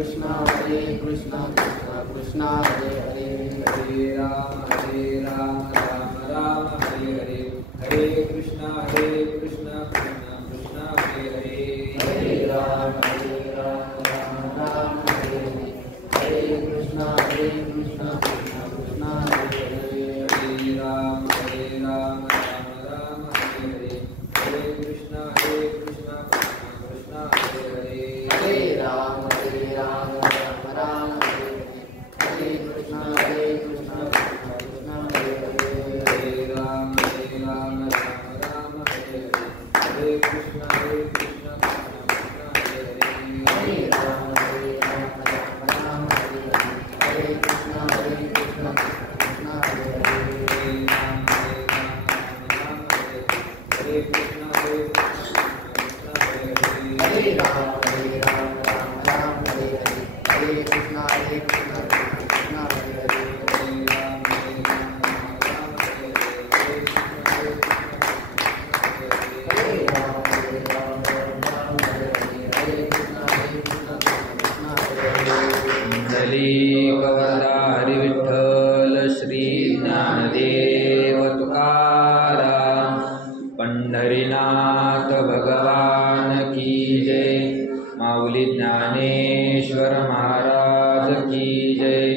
कृष्ण कृष्ण कृष्ण हरे हरे, हरे राम राम राम हरे हरे, हरे कृष्ण कृष्ण कृष्ण हरे हरे, हरे राम राम राम हरे हरे, हरे कृष्ण कृष्ण कृष्ण हरे हरे, हरे राम राम राम हरे हरे, हरे कृष्ण कृष्ण कृष्ण हरे हरे, हरे राम राम हरे हरे, हरे कृष्ण कृष्ण कृष्ण हरे हरे, हरे राम राम राम हरे हरे, हरे कृष्ण कृष्ण कृष्ण हरे हरे, हरे राम राम हरे हरे, हरे कृष्ण कृष्ण कृष्ण हरे हरे, हरे राम राम हरे हरे, हरे कृष्ण कृष्ण हरे हरे, हरे राम राम हरे हरे, हरे कृष्ण कृष्ण कृष्ण हरे हरे, हरे राम राम हरे हरे, हरे कृष्ण हरे राम राम हरे हरे, हरे कृष्ण कृष्ण कृष्ण हरे हरे, पुंडलीकवरदा हरी विठ्ठल श्री ज्ञानदेव तुकाराम, पंढरीनाथ भगवान की जय, माऊली ज्ञानेश्वर महाराज की जय,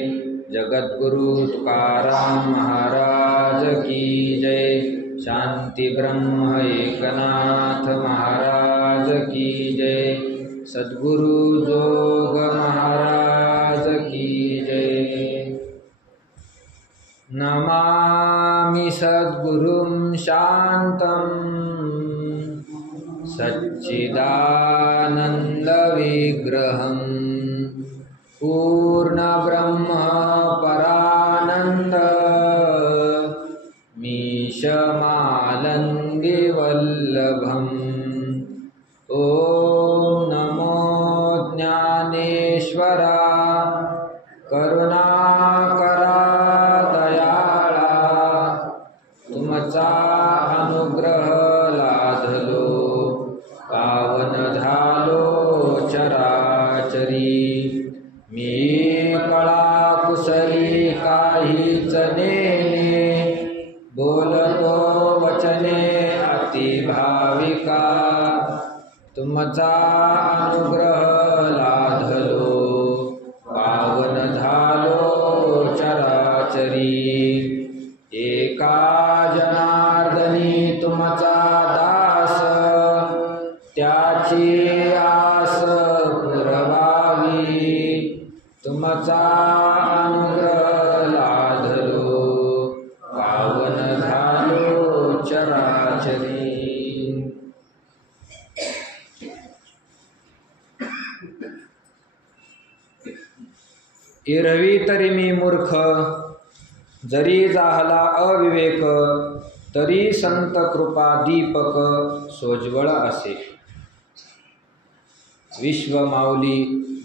जगद्गुरु तुकाराम महाराज की जय, शांती ब्रह्म एकनाथ महाराज की जय, सद्गुरु जोग महाराज की जय। नमामि सद्गुरुं शान्तं सच्चिदानन्दविग्रहं, पूर्णब्रह्म परानन्द मीशमानन्दिवल्लभम्। ॐ नमो ज्ञानेश्वरा, करुणाकरा दयाळा, तुमचा अनुग्रह लाधलो, पावन झालो चराचरी, मी कळा कुसरी काहीच नेने, बोलतो वचने अति भाविका, तुमचा अनुग्रह लाधलो, पावन झालो चराचरी, एका जनार्दनी तुमचा दास, त्याची आस पुरवावी, तुमचा अनुग्रह लाधलो, पावन झालो चराचरी। इरवी तरी मी मूर्ख, जरी जाहला अविवेक, तरी संत कृपा दीपक सोज्वळ असे। विश्व माऊली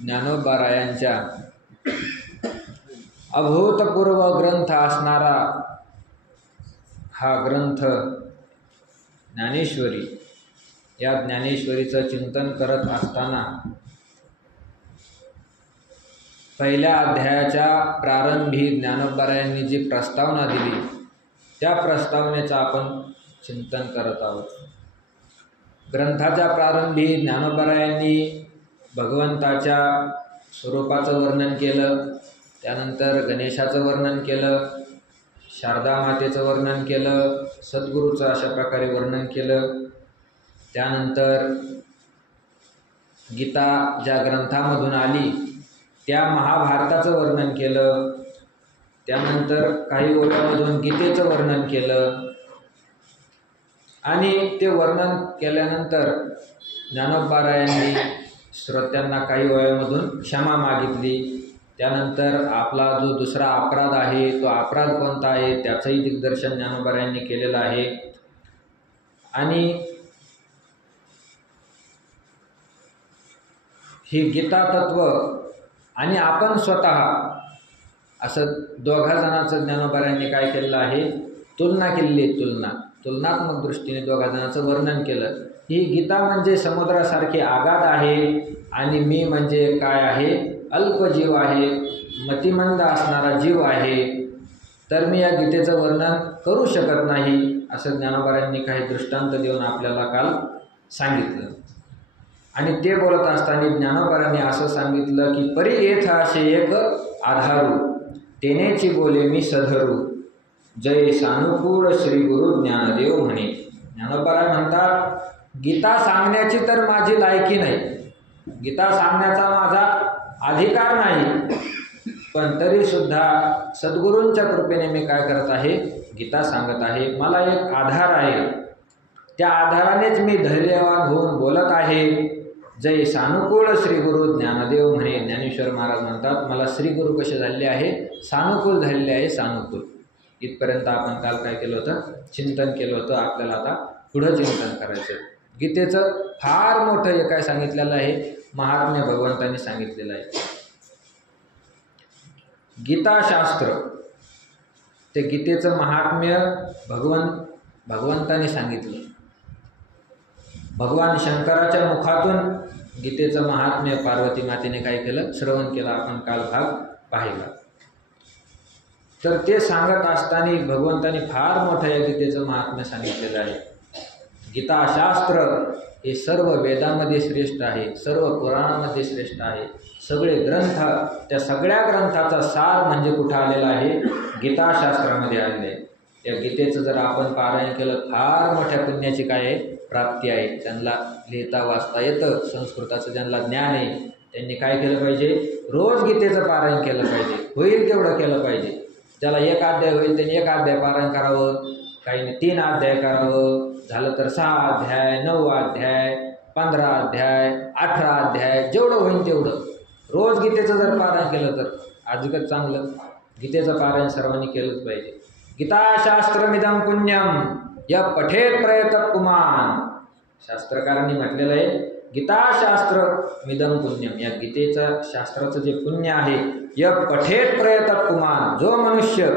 ज्ञानोबारायांच्या अभूतपूर्व ग्रंथ असणारा हा ग्रंथ ज्ञानेश्वरी, या ज्ञानेश्वरीचं चिंतन करत असताना पहिल्या अध्यायाच्या प्रारंभी ज्ञानोबारायांनी जी प्रस्तावना दिली, त्या प्रस्तावनेचं आपण चिंतन करत आहोत। ग्रंथाच्या प्रारंभी ज्ञानोबारायांनी भगवंताच्या स्वरूपाचं वर्णन केलं, त्यानंतर गणेशाचं वर्णन केलं, शारदा मातेचं वर्णन केलं, सद्गुरूचं अशा प्रकारे वर्णन केलं, त्यानंतर गीता ज्या ग्रंथामधून आली त्या महाभारताचं वर्णन केलं, त्यानंतर काही ओव्यामधून गीतेचं वर्णन केलं, आणि ते वर्णन केल्यानंतर ज्ञानोबारायांनी श्रोत्यांना काही ओव्यामधून क्षमा मागितली। त्यानंतर आपला जो दुसरा अपराध आहे तो अपराध कोणता आहे त्याचंही दिग्दर्शन ज्ञानोबारायांनी केलेलं आहे। आणि ही गीता तत्व आणि आपण स्वतः असं दोघा जणांचं ज्ञानोबारायांनी काय केलेलं आहे, तुलना केलेली, तुलनात्मक दृष्टीने दोघा जणांचं वर्णन केलं। ही गीता म्हणजे समुद्रासारखी आगाध आहे आणि मी म्हणजे काय आहे, अल्प जीव आहे, मतिमंद असणारा जीव आहे, तर मी या गीतेचं वर्णन करू शकत नाही, असं ज्ञानोबारायांनी काही दृष्टांत देऊन आपल्याला काल सांगितलं. आणि ते बोलत असताना ज्ञानोबारांनी असं सांगितलं की परी येथ असे एक आधारू, तेनेची बोले मी सधरू, जय सानुकूळ श्री गुरु ज्ञानदेव म्हणे. ज्ञानोबाराय म्हणतात, गीता सांगण्याची तर माझी लायकी नाही, गीता सांगण्याचा माझा अधिकार नाही, पण तरीसुद्धा सद्गुरूंच्या कृपेने मी काय करत आहे, गीता सांगत आहे. मला एक आधार आहे, त्या आधारानेच मी धैर्यवान होऊन बोलत आहे. जय सानुकूळ श्री गुरु ज्ञानदेव म्हणे. ज्ञानेश्वर महाराज म्हणतात, मला श्री गुरु कसे झालेले आहे, सानुकूल झालेले आहे, सानुकूल. इथपर्यंत आपण काल काय केलं होतं, चिंतन केलं होतं. आपल्याला आता पुढं चिंतन करायचं. गीतेचं फार मोठं हे काय सांगितलेलं आहे, महात्म्य भगवंतांनी सांगितलेलं आहे. गीताशास्त्र, ते गीतेचं महात्म्य भगवंतांनी सांगितलं. भगवान शंकराच्या मुखातून गीतेचं महात्म्य पार्वती मातेने काय केलं, श्रवण केलं. आपण काल भाग पाहिला. तर ते सांगत असताना भगवंतांनी फार मोठं या गीतेचं महात्म्य सांगितलेलं आहे. गीताशास्त्र हे सर्व वेदामध्ये श्रेष्ठ आहे, सर्व पुराणामध्ये श्रेष्ठ आहे. सगळे ग्रंथ, त्या सगळ्या ग्रंथाचा सार म्हणजे कुठं आलेला आहे, गीताशास्त्रामध्ये आलेलं आहे. या गीतेचं जर आपण पारायण केलं, फार मोठ्या पुण्याची काय आहे, प्राप्ती आहे. ज्यांना लिहिता वाचता येतं, संस्कृताचं ज्यांना ज्ञान आहे, त्यांनी काय केलं पाहिजे, रोज गीतेचं पारायण केलं पाहिजे, होईल तेवढं केलं पाहिजे. ज्याला एक अध्याय होईल त्यांनी एक अध्याय पारायण करावं, काहींनी 3 अध्याय करावं, झालं तर 6 अध्याय, 9 अध्याय, 15 अध्याय, 18 अध्याय, जेवढं होईल तेवढं रोज गीतेचं जर पारायण केलं तर अधिकच चांगलं. गीतेचं पारायण सर्वांनी केलंच पाहिजे. गीताशास्त्रमिदं पुण्यम य पठेत प्रयत पुमान. शास्त्रकारांनी म्हटलेलं आहे, गीताशास्त्र मिदं पुण्यम, या गीतेचं शास्त्राचं जे पुण्य आहे, य पठेत प्रयत पुमान, जो मनुष्य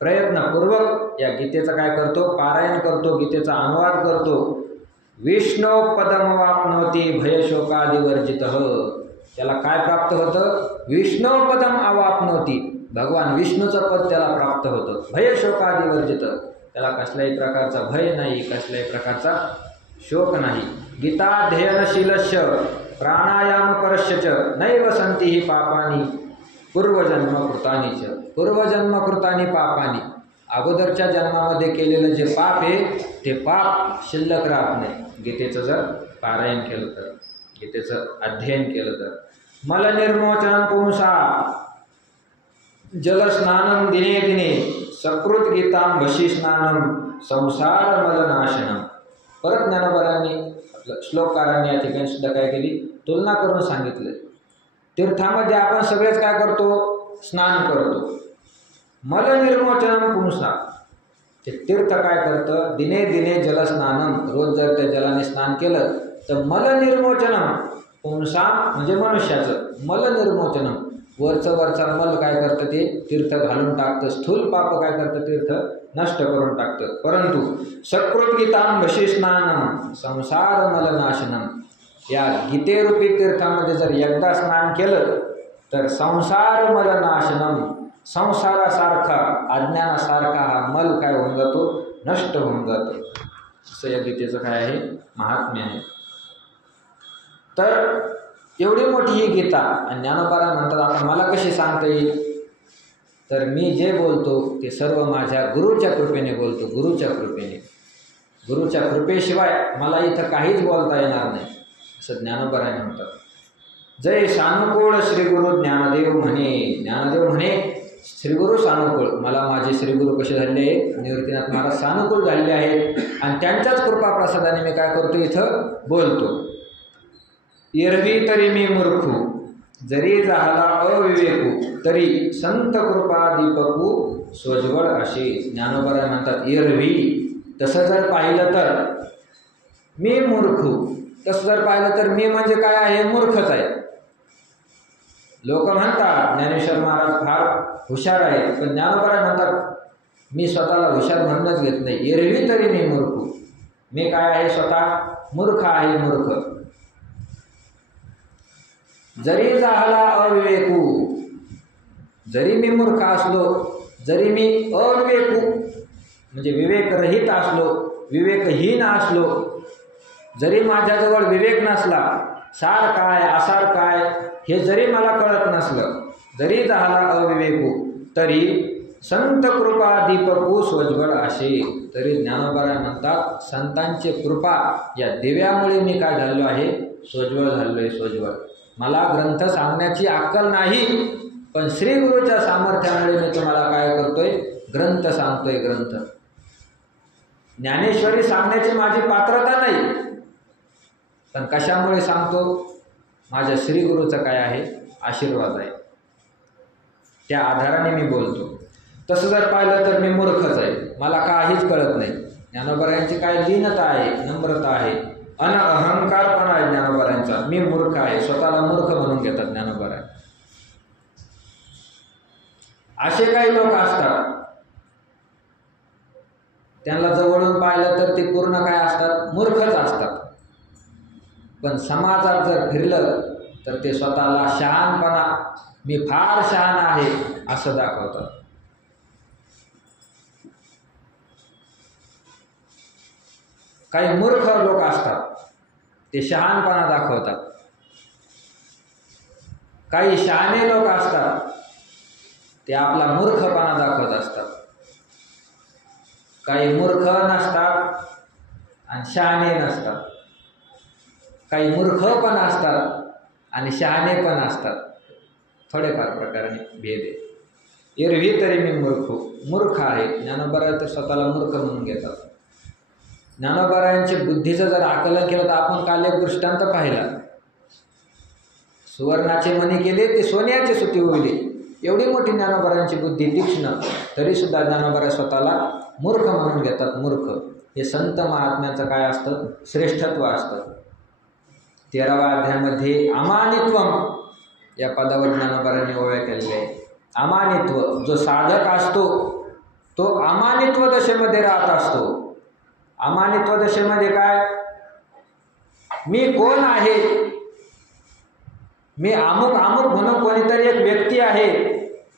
प्रयत्नपूर्वक या गीतेचं काय करतो, पारायण करतो, गीतेचा अनुवाद करतो, विष्णू पदमवाप्नोति भयशोकादिवर्जितः, त्याला काय प्राप्त होतं, विष्णू पदम अवाप्नोति, भगवान विष्णूचं पद त्याला प्राप्त होतं. भयशोकादिवर्जित, त्याला कसल्याही प्रकारचा भय नाही, कसल्याही प्रकारचा शोक नाही. गीताध्ययनशीलस्य प्राणायाम परश्च नैव संती ही पापानी पूर्वजन्मकृतानीच. पूर्वजन्मकृतानी पापानी, अगोदरच्या जन्मामध्ये केलेलं जे पाप आहे ते पाप शिल्लक राहत नाही गीतेचं जर पारायण केलं तर, गीतेचं अध्ययन केलं तर. मलनिर्मोचनं पुंसा जलस्नानं दिने दिने सकृत गीतां वशी स्नानं संसार मलनाशनम. परत ज्ञानोबारांनी आपलं श्लोककारांनी या ठिकाणी सुद्धा काय केली, तुलना करून सांगितलं. तीर्थामध्ये आपण सगळेच काय करतो, स्नान करतो. मलनिर्मोचनं पुंसा, ते तीर्थ काय करतं, दिने दिने जलस्नानं, रोज जर त्या जलाने स्नान केलं तर मलनिर्मोचनं पुंसा म्हणजे मनुष्याचं मलनिर्मोचनं, वरचा मल काय करतं, ते तीर्थ घालून टाकतं. स्थूल पाप काय करतं, तीर्थ नष्ट करून टाकतं. परंतु सकृत गीतां वशी स्नानं संसार मलनाशनम, या गीतेरूपी तीर्थामध्ये जर एकदा स्नान केलं तर संसार मलनाशनम, संसारासारखा अज्ञानासारखा हा मल काय होऊन जातो, नष्ट होऊन जातो. असं या गीतेचं काय आहे, महात्म्य आहे. तर एवढी मोठी ही गीता, आणि ज्ञानोबा म्हणतात आता मला कशी सांगता येईल, तर मी जे बोलतो ते सर्व माझ्या गुरुच्या कृपेने बोलतो, गुरुच्या कृपेने. गुरुच्या कृपेशिवाय मला इथं काहीच बोलता येणार नाही, असं ज्ञानोबा म्हणतात. जय सानुकूळ श्री गुरु ज्ञानदेव म्हणे. ज्ञानदेव म्हणे श्रीगुरु सानुकूळ, मला माझे श्रीगुरु कसे झालेले आहेत, निवृत्तीनाथ महाराज सानुकूळ झालेले आहेत, आणि त्यांच्याच कृपा प्रसादाने मी काय करतो, इथं बोलतो. एरवी तरी मी मूर्खू, जरी झाला अविवेकू, तरी संत कृपा दीपकू स्वज्वळ असे. ज्ञानोबा म्हणतात एरवी, तसं जर पाहिलं तर मी मूर्खू, तसं जर पाहिलं तर मी म्हणजे काय आहे, मूर्खच आहे. लोक म्हणतात ज्ञानेश्वर महाराज फार हुशार आहेत, पण ज्ञानोबा म्हणतात मी स्वतःला हुशार म्हणूनच घेत नाही. एरवी तरी मी मूर्खू, मी काय आहे, स्वतः मूर्ख आहे, मूर्ख. जरी झाला अविवेकू, जरी मी मूर्ख असलो, जरी मी अविवेकू म्हणजे विवेकरहित असलो, विवेकहीन असलो, जरी माझ्याजवळ विवेक नसला, सार काय आसार काय हे जरी मला कळत नसलं, जरी झाला अविवेकू, तरी संत कृपा दीपकू सोज्वळ असे. तरी ज्ञानोबा म्हणतात संतांची कृपा या दिव्यामुळे मी काय झालो आहे, सोज्वळ झालो आहे. सोज्वळ मला ग्रंथ सांगण्याची अक्कल नाही, पण श्री गुरुच्या सामर्थ्यामुळे मी तुम्हाला काय करतोय, ग्रंथ सांगतोय. ग्रंथ ज्ञानेश्वरी सांगण्याची माझी पात्रता नाही, पण कशामुळे सांगतो, माझ्या श्री गुरुचं काय आहे, आशीर्वाद आहे, त्या आधाराने मी बोलतो. तसं जर पाहिलं तर मी मूर्खच आहे, मला काहीच कळत नाही. ज्ञानोबा काय दीनता आहे, नम्रता आहे, अहंकारपणा आहे ज्ञानोबा. मी मूर्ख आहे, स्वतःला मूर्ख म्हणून घेतात ज्ञानोबा. असे काही लोक असतात, त्यांना जवळून पाहिलं तर ते पूर्ण काय असतात, मूर्खच असतात. पण समाजात जर फिरलं तर ते स्वतःला शहाणपणा, मी फार शहाण आहे असं दाखवतात. काही मूर्ख लोक असतात, ते शहाणपणा दाखवतात. काही शहाणे लोक असतात, ते आपला मूर्खपणा दाखवत असतात. काही मूर्ख नसतात आणि शहाणे नसतात, काही मूर्ख पण असतात आणि शहाणे पण असतात. थोडेफार प्रकाराने भेद आहे. एरवी तरी मी मूर्ख आहे. ज्ञानोबा तर स्वतःला मूर्ख म्हणून घेतात. ज्ञानोबारायांच्या बुद्धीचं जर आकलन केलं तर आपण काल एक दृष्टांत पाहिला. सुवर्णाचे मणी केले ते सोन्याचे सुती होईल, एवढी मोठी ज्ञानोबारायांची बुद्धी तीक्ष्ण, तरी सुद्धा ज्ञानोबा स्वतःला मूर्ख म्हणून घेतात. मूर्ख हे संत महात्म्याचं काय असतं, श्रेष्ठत्व असतं. 13व्या अध्यायामध्ये अमानित्वम या पदावर ज्ञानोबारांनी ओळख केलेली आहे. अमानित्व, जो साधक असतो तो अमानित्व दशेमध्ये राहत असतो. अमानित्व दशेमध्ये काय, मी कोण आहे, मी अमुक अमुक म्हणून कोणीतरी एक व्यक्ती आहे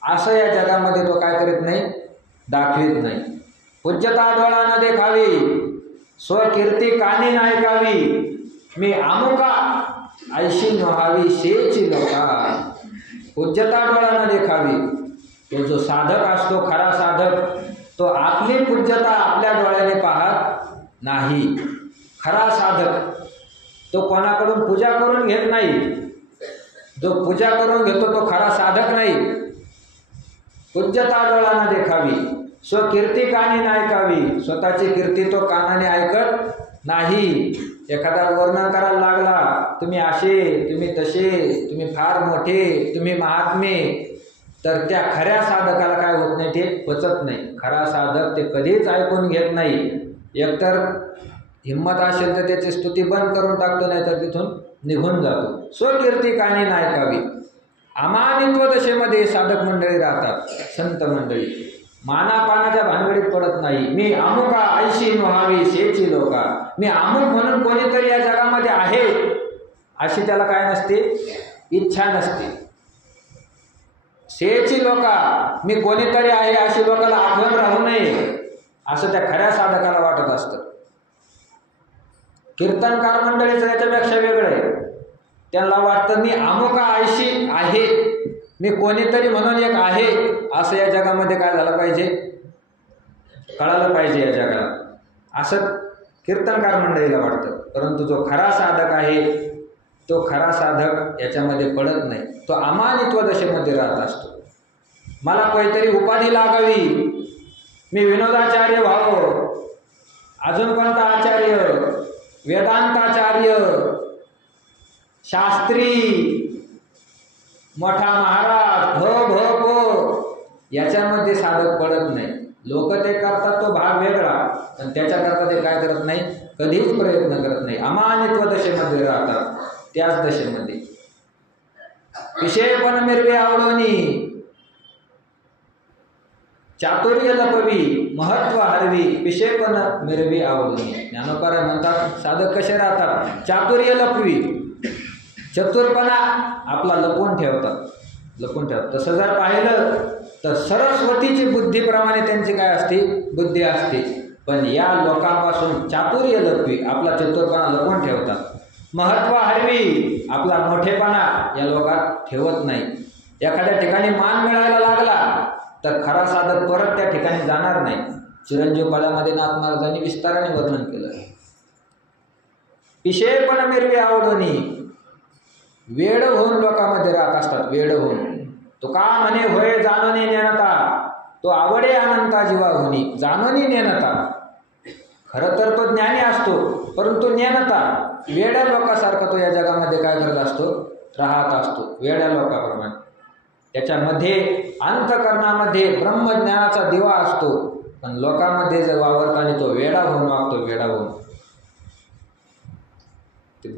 असं या जगामध्ये तो काय करीत नाही, दाखवित नाही. पूज्यता डोळा न देखावी, स्वकीर्ती कानी न ऐकावी, मी अमुका ऐशी नव्हावी शेची लोका. पूज्यता डोळा न देखावी, तो जो साधक असतो, खरा साधक, तो आपली पूज्यता आपल्या डोळ्याने पाहत नाही. खरा साधक तो कोणाकडून पूजा करून घेत नाही. जो पूजा करून घेतो तो खरा साधक नाही. पूज्यता डोळा न देखावी, स्वकीर्ती कानी न ऐकावी, स्वतःची कीर्ती तो कानाने ऐकत नाही. एखादा वर्णन करायला लागला, तुम्ही असे, तुम्ही तसे, तुम्ही फार मोठे, तुम्ही महात्मे, तर त्या खऱ्या साधकाला काय होत नाही, ते पचत नाही. खरा साधक ते कधीच ऐकून घेत नाही. एकतर हिंमत असेल तर त्याची स्तुती बंद करून टाकतो, नाही तर तिथून निघून जातो. स्वकीर्ती कानी न ऐकावी. अमानित्व दशेमध्ये साधक मंडळी राहतात, संत मंडळी. मानापानाच्या भानगडीत पडत नाही. मी अमुका ऐशी नव्हावी शेची लोका, मी अमुक म्हणून कोणीतरी या जगामध्ये आहे अशी त्याला काय नसते, इच्छा नसते. शेची लोका, मी कोणीतरी आहे अशी लोकांना आठवण राहू नये असं त्या खऱ्या साधकाला वाटत असतं. कीर्तनकार मंडळीचं याच्यापेक्षा वेगळं आहे. त्यांना वाटतं मी अमुका ऐशी आहे, मी कोणीतरी म्हणून एक आहे असं या जगामध्ये काय झालं पाहिजे, कळालं पाहिजे या जगाला, असं कीर्तनकार मंडळीला वाटतं. परंतु जो खरा साधक आहे तो खरा साधक याच्यामध्ये पडत नाही. तो अमानित्व दशेमध्ये राहत असतो. मला काहीतरी उपाधी लागावी, मी विनोदाचार्य व्हावं, अजून कोणता आचार्य, वेदांताचार्य, शास्त्री, मोठा महाराज, याच्यामध्ये साधक पडत नाही. लोक ते करतात तो भाग वेगळा, पण त्याच्याकरता ते काय करत नाही, कधीच प्रयत्न करत नाही. अमानित्व दशेमध्ये राहतात. त्याच दशेमध्ये विषयपण मिरवे आवडोनी, चातुर्य लपवी, महत्व हरवी, विषयपण मिरवी आवडोनी. ज्ञानोबा म्हणतात साधक कसे राहतात, चातुर्य लपवी. चतुरपणा आपला लपवून ठेवतात, लपवून ठेवतात. तसं जर पाहिलं तर सरस्वतीची बुद्धीप्रमाणे त्यांची काय असते, बुद्धी असते. पण या लोकांपासून चातुर्य लपवी, आपला चतुरपणा लपवून ठेवतात. महत्व हरवी, आपला मोठेपणा या लोकात ठेवत नाही. एखाद्या ठिकाणी मान मिळायला लागला तर खरा साधक परत त्या ठिकाणी जाणार नाही. चिरंजीव पदामध्ये नाथ महाराजांनी विस्ताराने वर्णन केलं. पिशेपण मिरवी आवडोनी, वेड होऊन लोकांमध्ये राहत असतात, वेड होऊन. तो का म्हणे होय जाणोनी नेनता, तो आवडे अनंता जीवा होनी. जाणोनी नेनता, खरं तर तो ज्ञानी असतो, परंतु नेनता वेड्या लोकांसारखा तो या जगामध्ये काय करत असतो, राहत असतो, वेड्या लोकांप्रमाणे. त्याच्यामध्ये अंतकरणामध्ये ब्रह्मज्ञानाचा दिवा असतो, पण लोकांमध्ये जर वावरताना तो वेडा होऊन वागतो, वेडा होऊन. ते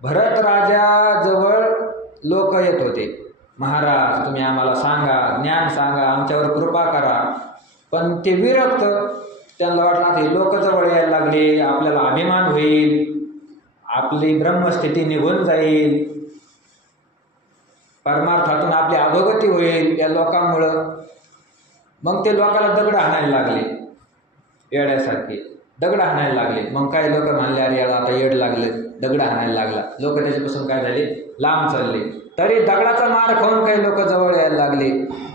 भरत राजाजवळ लोक येत होते, महाराज तुम्ही आम्हाला सांगा, ज्ञान सांगा, आमच्यावर कृपा करा. पण ते विरक्त, त्यांना वाटलं ते लोक जवळ यायला लागले, आपल्याला अभिमान होईल, आपली ब्रह्मस्थिती निघून जाईल, परमार्थातून आपली अधोगती होईल या लोकांमुळं. मग ते लोकांना दगड हाणायला लागले, येड्यासारखे दगड हाणायला लागले. मग काही लोक म्हणले अरे याला आता येड लागले, दगड हाणायला लागला. लोक त्याच्यापासून काय झाले, लांब चालले. तरी दगडाचा मार खाऊन काही लोक जवळ यायला लागले.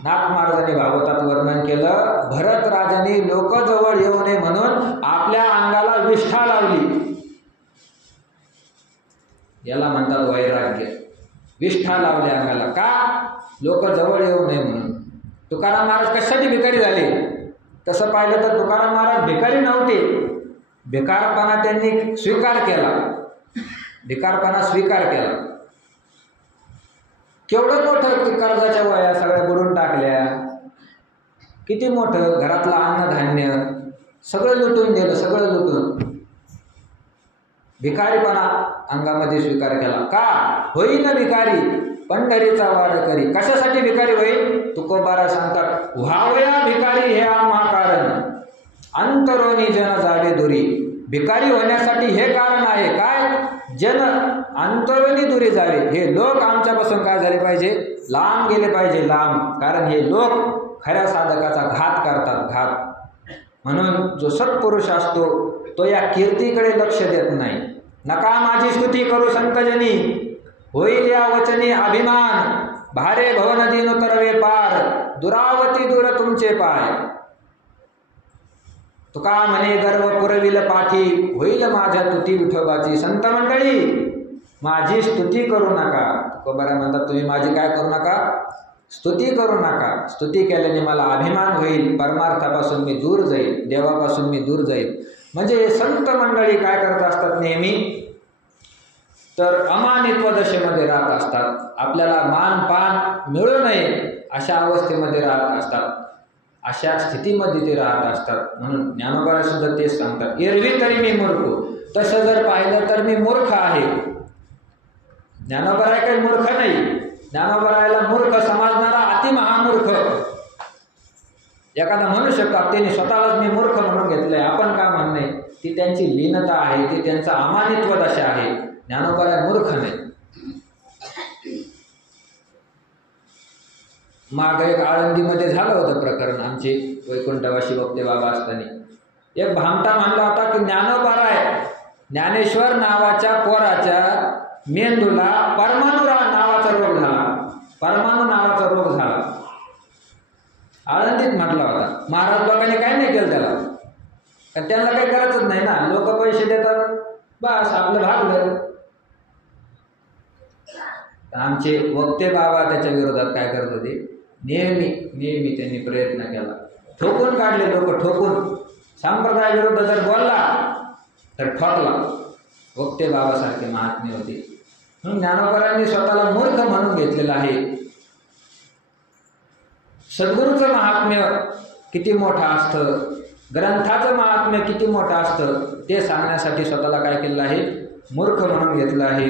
नाथ महाराजांनी भागवतात वर्णन केलं, भरत राजाने लोक जवळ येऊ नये म्हणून आपल्या अंगाला विष्ठा लावली. याला म्हणतात वैराग्य. विष्ठा लावली अंगाला, का? लोक जवळ येऊ नये म्हणून. तुकाराम महाराज कशासाठी भिकारी झाले? तसं पाहिलं तर तुकाराम महाराज भिकारी नव्हते, भिकारपणा त्यांनी स्वीकार केला, भिकारपणा स्वीकार केला. केवढं मोठं कर्जाच्या वया सगळ्या बुडून टाकल्या, किती मोठं घरातलं अन्नधान्य सगळं लुटून दिलं, सगळं लुटून. भिकारीपणा अंगामध्ये स्वीकार केला. का? होईन भिकारी पंढरीचा वार करी. कशासाठी भिकारी होईल? तुकोबारा सांगतात, व्हावया भिकारी हे आम्हा कारण, अंतरोनी जन जावे दुरी. भिकारी होण्यासाठी हे कारण आहे, काय? जन अंतरोनी दुरी जावे. हे लोक आमच्यापासून काय झाले पाहिजे, लांब गेले पाहिजे, लांब. कारण हे लोक खऱ्या साधकाचा घात करतात, घात. म्हणून जो सत्पुरुष असतो तो या कीर्तीकडे लक्ष देत नाही. नका माझी स्तुती करू संतजनी, होईल या वचनी अभिमान. भारे भवन दीन उतरवे पार, दुरावती दूर तुमचे पाय. तुका म्हणे गर्व पुरविल पाठी, होईल माझ्या तुती विठोबाची. संत मंडळी माझी स्तुती करू नका. तुकोबारा म्हणतात तुम्ही माझी काय करू नका, स्तुती करू नका. स्तुती केल्याने मला अभिमान होईल, परमार्थापासून मी दूर जाईल, देवापासून मी दूर जाईल. म्हणजे संत मंडळी काय करत असतात नेहमी, तर अमानित्व दशेमध्ये राहत असतात. आपल्याला मान पान मिळू नये अशा अवस्थेमध्ये राहत असतात, अशा स्थितीमध्ये ते राहत असतात. म्हणून ज्ञानोबा सुद्धा तेच सांगतात, एरवी तरी मी मूर्ख. तसं जर पाहिलं तर मी मूर्ख आहे. ज्ञानोबा काही मूर्ख नाही. ज्ञानोबाला मूर्ख समजणारा अतिमहामूर्ख एखादा म्हणू शकतो, त्यांनी स्वतःलाच मी मूर्ख म्हणून घेतलंय. आपण का म्हणणे, ती त्यांची लीनता आहे, ती त्यांचा अमानित्व दशा आहे. ज्ञानोबा मूर्ख नाही. माग एक आळंदीमध्ये झालं होतं प्रकरण, आमचे वैकुंठवासी वक्ते बाबा असताना एक भामटा म्हणला होता की ज्ञानेश्वर नावाच्या पोराच्या मेंदूला परमाणू नावाचा रोग झाला, परमाणू नावाचा रोग झाला. आळंदीत म्हटला होता. महाराज लोकांनी काय नाही केलं त्याला, कारण त्यांना काही करायचंच नाही ना. लोक पैसे देतात, बस आपलं भागलं. आमचे वक्ते बाबा त्याच्या विरोधात काय करत होते, नेहमी त्यांनी प्रयत्न केला. ठोकून काढले लोक, ठोकून. संप्रदाय विरुद्ध जर बोलला तर ठोकला. वक्ते बाबासारखे महात्मे होते. म्हणून ज्ञानोबांनी स्वतःला मूर्ख म्हणून घेतलेलं आहे. सद्गुरूचं महात्म्य किती मोठं असतं, ग्रंथाचं महात्म्य किती मोठं असतं, ते सांगण्यासाठी स्वतःला काय केलेलं आहे, मूर्ख म्हणून घेतलं आहे.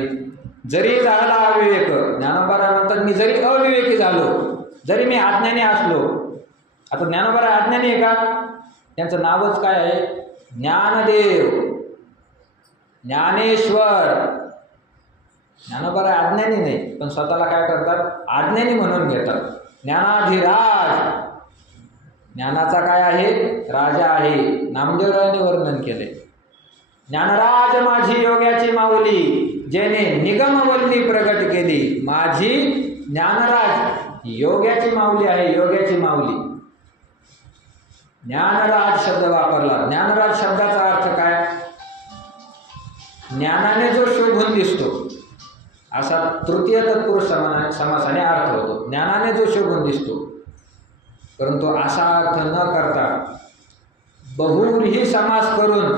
जरी झाला अविवेक, ज्ञानोबा म्हणतात मी जरी अविवेकी झालो, जरी मी अज्ञानी असलो. आता ज्ञानोबा अज्ञानी आहे का? त्यांचं नावच काय आहे, ज्ञानदेव, ज्ञानेश्वर. ज्ञानोबा अज्ञानी नाही, पण स्वतःला काय करतात, अज्ञानी म्हणून घेतात. ज्ञानाधिराज, ज्ञानाचा काय आहे, राजा आहे. नामदेवरायांनी वर्णन केले, ज्ञानराज माझी योग्याची माऊली, जेने निगमवल्ली प्रगट केली. माझी ज्ञानराज योग्याची माऊली आहे, योग्याची माऊली. ज्ञानराज शब्द वापरला. ज्ञानराज शब्दाचा अर्थ काय, ज्ञानाने जो शोभून दिसतो, असा तृतीय तत्पुरुष समासाने अर्थ होतो. ज्ञानाने जो शोभून दिसतो, परंतु असा अर्थ न करता बहुव्रीही समास करून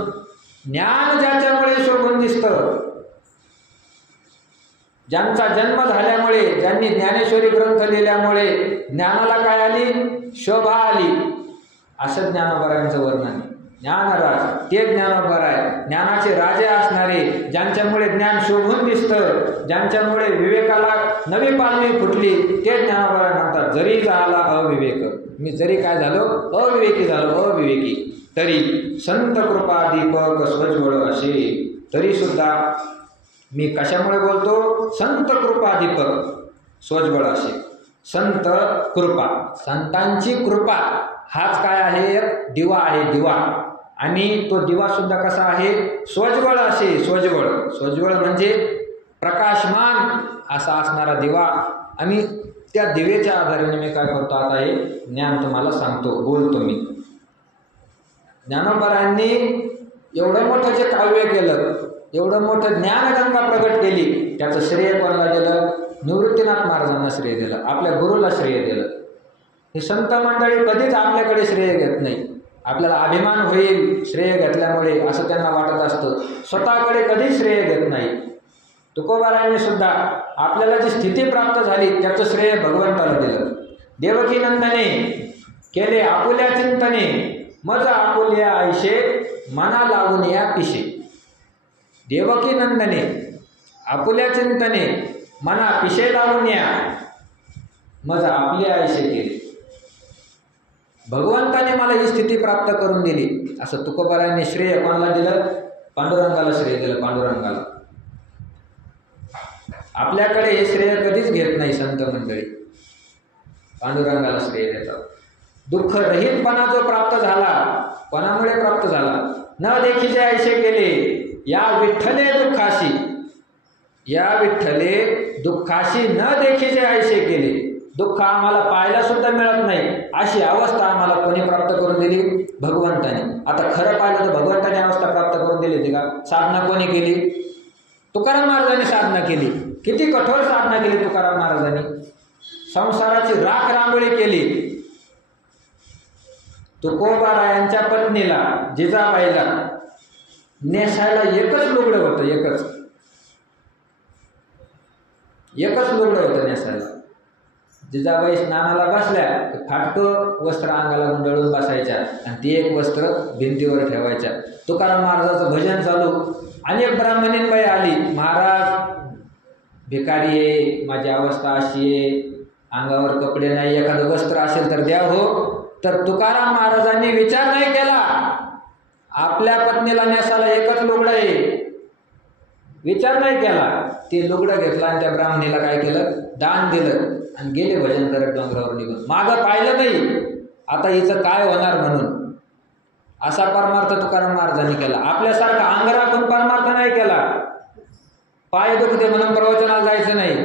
ज्ञान ज्याच्यामुळे शोभून दिसतं, ज्यांचा जन्म झाल्यामुळे, ज्यांनी ज्ञानेश्वरी ग्रंथ लिहिल्यामुळे ज्ञानाला काय आली, शोभा आली, असं ज्ञानोबारायांचं वर्णन आहे. ज्ञानराज ते ज्ञानोबा आहे, ज्ञानाचे राजे असणारे, ज्यांच्यामुळे ज्ञान शोभून दिसतं, ज्यांच्यामुळे विवेकाला नवी पालवी फुटली, ते ज्ञानोबा म्हणतात. जरी झाला अविवेक, मी जरी काय झालो, अविवेकी झालो, अविवेकी, तरी संत कृपा दीपक स्वज्वळ असे, तरी सुद्धा मी कशामुळे बोलतो, संत कृपा दीपक स्वज्वळ असे. संत कृपा, संतांची कृपा हाच काय आहे, दिवा आहे, दिवा. आणि तो दिवा सुद्धा कसा आहे, स्वज्वळ असे. स्वज्वळ, स्वज्वळ म्हणजे प्रकाशमान असा असणारा दिवा. आणि त्या दिवेच्या आधाराने मी काय करतो, आता हे ज्ञान तुम्हाला सांगतो, बोलतो मी. ज्ञानोबारायांनी एवढं मोठं जे काव्य केलं, एवढं मोठं ज्ञानगंगा प्रगट केली, त्याचं श्रेय कोणाला दिलं, निवृत्तीनाथ महाराजांना श्रेय दिलं, आपल्या गुरुला श्रेय दिलं. हे संत मंडळी कधीच आपल्याकडे श्रेय घेत नाही. आपल्याला अभिमान होईल श्रेय घेतल्यामुळे असं त्यांना वाटत असतं, स्वतःकडे कधीच श्रेय घेत नाही. तुकोबारायांनी सुद्धा आपल्याला जी स्थिती प्राप्त झाली त्याचं श्रेय भगवंताला दिलं. देवकी नंदने केले आपुल्या चिंतने, मज आपुल्या आयशे मना लागून या पिशे. देवकी नंदने आपुल्या चिंतने, मना पिशे लागून या, मज आपली आयशे केले. भगवंताने मला ही स्थिती प्राप्त करून दिली, असं तुकोबारायांनी श्रेय कोणाला दिलं, पांडुरंगाला श्रेय दिलं, पांडुरंगाला. आपल्याकडे हे श्रेय कधीच घेत नाही संत मंडळी, पांडुरंगाला श्रेय देतात. दुःख रहितपणा जो प्राप्त झाला, कोणामुळे प्राप्त झाला, न देखीचे ऐसे केले, या विठ्ठले दुःखाशी, या विठ्ठले दुःखाशी न देखीचे ऐसे केले. दुःख आम्हाला पाहायला सुद्धा मिळत नाही, अशी अवस्था आम्हाला कोणी प्राप्त करून दिली, भगवंताने. आता खरं पाहिलं तर भगवंताने अवस्था प्राप्त करून दिली होती का, साधना कोणी केली, तुकाराम महाराजांनी साधना केली. किती कठोर साधना केली तुकाराम महाराजांनी, संसाराची राख रांगोळी केली. तुकोबारायांच्या पत्नीला जिजाबाईला नेसायला एकच लुगडं होतं, एकच लुगडं होतं नेसायला. जिजाबाई स्नानाला बसल्या फाटकं वस्त्र अंगाला गुंडाळून बसायच्या आणि ती एक वस्त्र भिंतीवर ठेवायच्या. तुकाराम महाराजाचं भजन चालू, अनेक ब्राह्मणीन बाई आली, महाराज भिकारी आहे, माझी अवस्था अशी आहे, अंगावर कपडे नाही, एखादं वस्त्र असेल तर द्या हो. तर तुकाराम महाराजांनी विचार नाही केला, आपल्या पत्नीला नेसायला एकच लुगडं आहे, विचार नाही केला, ते लुगडं घेतलं आणि त्या ब्राह्मणीला काय केलं, दान दिलं आणि गेले भजन करत डोंगरावर निघून. मागं पाहिलं नाही आता हिचं काय होणार म्हणून. असा परमार्थ तुकाराम महाराजांनी केला. आपल्यासारखा अंग राखून परमार्थ नाही केला. पाय दुखते म्हणून प्रवचनाला जायचं नाही,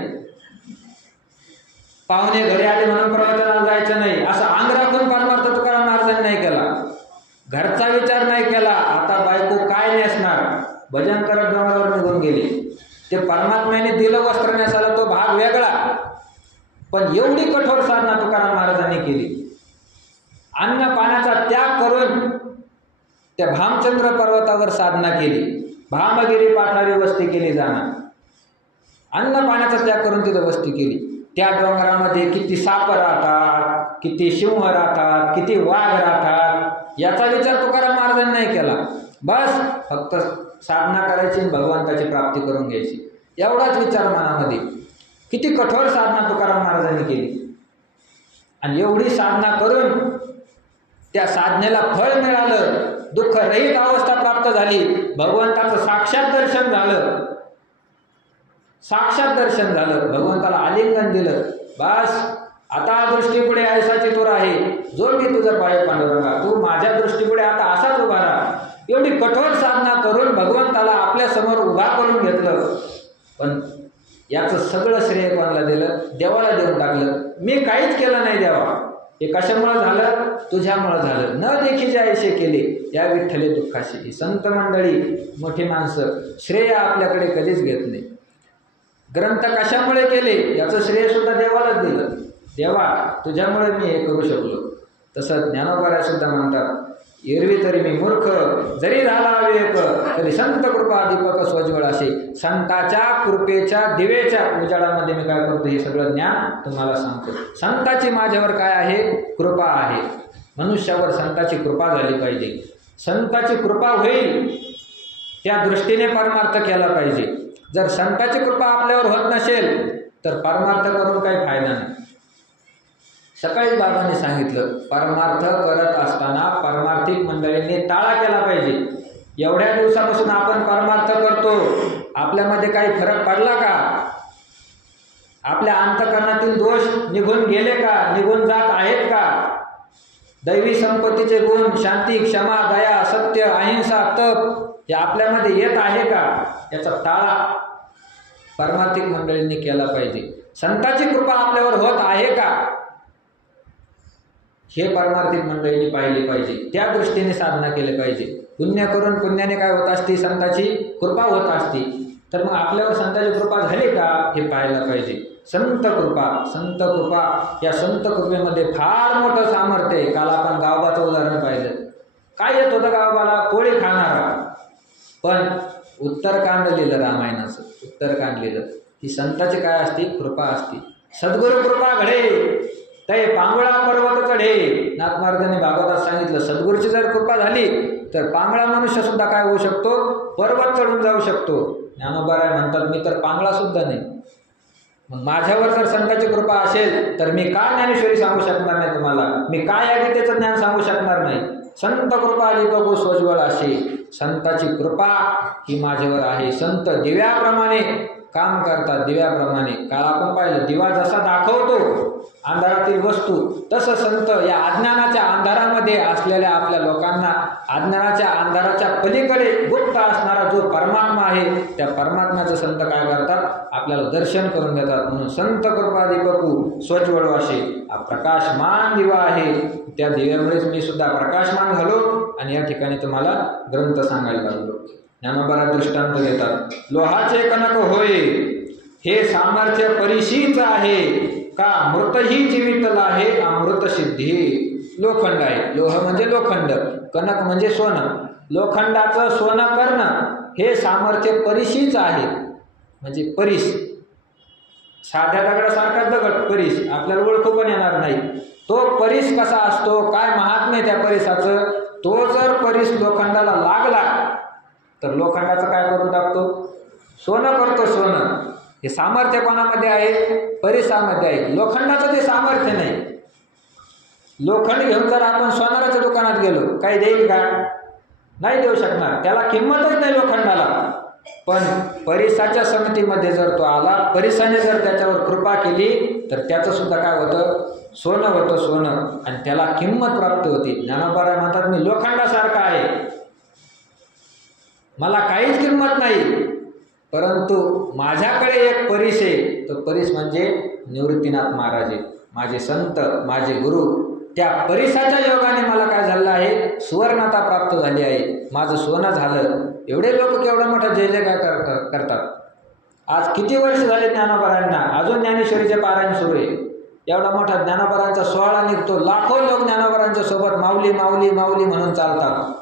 पाहुणे घरी आले म्हणून प्रवचनाला जायचं नाही, असा अंग राखून परमार्थ तुकाराम महाराजांनी नाही केला. घरचा विचार नाही केला, आता बायको काय नेसणार, भजन करत डोंगरावर निघून गेले. ते परमात्म्याने दिलं वस्त्र नेसायला तो भाग वेगळा, पण एवढी कठोर साधना तुकाराम महाराजांनी केली. अन्न पाण्याचा त्याग करून त्या भामचंद्र पर्वतावर साधना केली. भामगिरी पाठारी वस्ती केली जाणार, अन्न पाण्याचा त्याग करून तिथं वस्ती केली. त्या डोंगरामध्ये किती साप राहतात, किती सिंह राहतात, किती वाघ राहतात, याचा विचार तुकाराम महाराजांनी नाही केला. बस फक्त साधना करायची, भगवंताची प्राप्ती करून घ्यायची, एवढाच विचार मनामध्ये. किती कठोर साधना तुकाराम महाराजांनी केली. आणि एवढी साधना करून त्या साधनेला फळ मिळालं, दुःख रहित अवस्था प्राप्त झाली, भगवंताचं साक्षात दर्शन झालं. साक्षात दर्शन झालं, भगवंताला आलिंगन दिलं. बस आता दृष्टीपुढे ऐसाची तूर आहे, जो मी तुझा पाय पांडुरंगा, तू माझ्या दृष्टीपुढे आता असाच उभा राहा. एवढी कठोर साधना करून भगवंताला आपल्या समोर उभा करून घेतलं. पण याचं सगळं श्रेय कोणाला दिलं? देवाला देऊन टाकलं. मी काहीच केलं नाही देवा, हे कशामुळे झालं? तुझ्यामुळे झालं. न देखीचे ऐसे केले या विठ्ठले दुःखाशी. ही संत मंडळी, मोठी माणसं श्रेय आपल्याकडे कधीच घेत नाही. ग्रंथ कशामुळे केले याचं श्रेय सुद्धा देवालाच दिलं. देवा तुझ्यामुळे मी हे करू शकलो. तसं ज्ञानोबा सुद्धा म्हणतात, एरवी तरी मी मूर्ख, जरी झाला विवेक, तरी संत कृपा दीपक स्वज्वळ असे. संताच्या कृपेच्या दिवेच्या उजाडामध्ये मी काय करतो? हे सगळं ज्ञान तुम्हाला सांगतो. संताची माझ्यावर काय आहे? कृपा आहे. मनुष्यावर संताची कृपा झाली पाहिजे. संताची कृपा होईल त्या दृष्टीने परमार्थ केला पाहिजे. जर संताची कृपा आपल्यावर होत नसेल तर परमार्थ करून काही फायदा नाही. सकाळी बाबांनी सांगितलं, परमार्थ करत असताना परमार्थिक मंडळींनी टाळा केला पाहिजे. एवढ्या दिवसापासून आपण परमार्थ करतो, आपल्यामध्ये काही फरक पडला का? आपल्या अंतःकरणातील दोष निघून गेले का? निघून जात आहेत का? दैवी संपत्तीचे गुण, शांती, क्षमा, दया, सत्य, अहिंसा, तप हे आपल्यामध्ये येत आहे का? याचा टाळा परमार्थिक मंडळींनी केला पाहिजे. संताची कृपा आपल्यावर होत आहे का? हे परमार्थिक मंडळींनी पाहिले पाहिजे. त्या दृष्टीने साधना केली पाहिजे. पुण्य करून पुण्याने काय होत असते? संताची कृपा होत असते. तर मग आपल्यावर संताची कृपा झाली का हे पाहायला पाहिजे. संत कृपा, संत कृपा, या संत कृपेमध्ये फार मोठं सामर्थ्य आहे. काल आपण गावबाचं उदाहरण पाहिलं. काय येत होतं गावबाला? पोळी खाणारा. पण उत्तरकांड लिहिलं रामायणाचं, उत्तरकांड लिहिलं. ही संताची काय असते? कृपा असते. सद्गुरु कृपा घडे तय पांगळा पर्वत चढे. नाथ महाराजांनी भागवतात सांगितलं, सद्गुरूची जर कृपा झाली तर पांगळा मनुष्य सुद्धा काय होऊ शकतो? पर्वत चढून जाऊ शकतो. ज्ञानोबाराय म्हणतात, मी तर पांगळा सुद्धा नाही. मग माझ्यावर जर संताची कृपा असेल तर मी काय ज्ञानेश्वरी सांगू शकणार नाही तुम्हाला? मी काय या गीतेचं ज्ञान सांगू शकणार नाही? संत कृपा दीपक स्वज्वळ असे. संताची कृपा ही माझ्यावर आहे. संत दिव्याप्रमाणे काम करतात, दिव्याप्रमाणे. काल आपण पाहिलं, दिवा जसा दाखवतो अंधारातील वस्तू, तसं संत या अज्ञानाच्या अंधारामध्ये असलेल्या आपल्या लोकांना अज्ञानाच्या अंधाराच्या पलीकडे गुप्त असणारा जो परमात्मा आहे, त्या परमात्म्याचं संत काय करतात? आपल्याला दर्शन करून देतात. म्हणून संत कृपा दीपकू स्वज्वळ असे. हा प्रकाशमान दिवा आहे. त्या दिव्यामुळेच मी सुद्धा प्रकाशमान झालो आणि या ठिकाणी तुम्हाला ग्रंथ सांगायला लागलो. ज्ञानोबा दृष्टांत देतात, लोहाचे कणक होय हे सामर्थ्य परिशीच आहे, का मृतही जीवितला आहे अमृत सिद्धी. लोखंड आहे, लोह म्हणजे लोखंड, कणक म्हणजे सोनं. लोखंडाचं सोनं करणं हे सामर्थ्य परिशीच आहे. म्हणजे परीस, साध्या दगडासारखा दगड परीस, आपल्याला ओळखू पण येणार नाही. तो परीस कसा असतो? काय महात्म्य त्या परीसाचं? तो जर परीस लोखंडाला लागला तर लोखंडाचं काय करून टाकतो? सोनं करतो. सोनं हे सामर्थ्य कोणामध्ये आहे? परिसामध्ये आहे. लोखंडाचं ते सामर्थ्य नाही. लोखंड घेऊन जर आपण सोनाराच्या दुकानात गेलो, काही देईल का? नाही देऊ शकणार. त्याला किंमतच नाही लोखंडाला. पण परिसाच्या संगतीमध्ये जर तो आला, परिसाने जर त्याच्यावर कृपा केली तर त्याचं सुद्धा काय होतं? सोनं होतं, सोनं. आणि त्याला किंमत प्राप्त होती. ज्ञानोबा म्हणतात, मी लोखंडासारखा आहे, मला काहीच किंमत नाही, परंतु माझ्याकडे एक परीस आहे. तो परीस म्हणजे निवृत्तीनाथ महाराज आहे, माझे संत, माझे गुरु. त्या परिसाच्या योगाने मला काय झालं आहे? सुवर्णता प्राप्त झाली आहे, माझं सोनं झालं. एवढे लोक केवढा मोठा जय जयकार करतात. आज किती वर्ष झाले ज्ञानोबारांना, अजून ज्ञानेश्वरीचे पारायण सुरू आहे. एवढा मोठा ज्ञानोबारांचा सोहळा निघतो, लाखो लोक ज्ञानोबारांच्या सोबत माऊली माऊली माऊली म्हणून चालतात.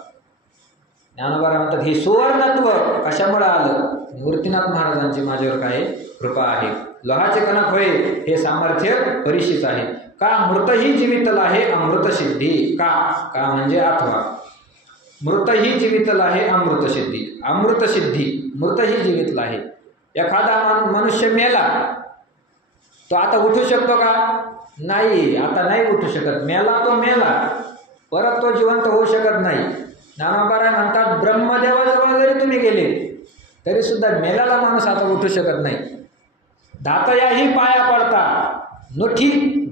ज्ञानोबा म्हणतात, ही सुवर्णत्व कशामुळे आलं? निवृत्तीनाथ महाराजांची माझ्यावर काय कृपा आहे. लोहाचे कणक होय हे सामर्थ्य परिशीच आहे, का मृतही जीवितला आहे अमृत सिद्धी. का म्हणजे अथवा मृतही जीवितला आहे अमृत सिद्धी. अमृत सिद्धी, मृतही जीवितला आहे. एखादा मनुष्य मेला, तो आता उठू शकतो का? नाही, आता नाही उठू शकत. मेला तो मेला, परत तो जिवंत होऊ शकत नाही. ज्ञानोबा म्हणतात, ब्रह्मदेवाजवळ जरी तुम्ही गेले तरी सुद्धा मेलेला माणूस आता उठू शकत नाही. धातयाही पाया पडता नोठी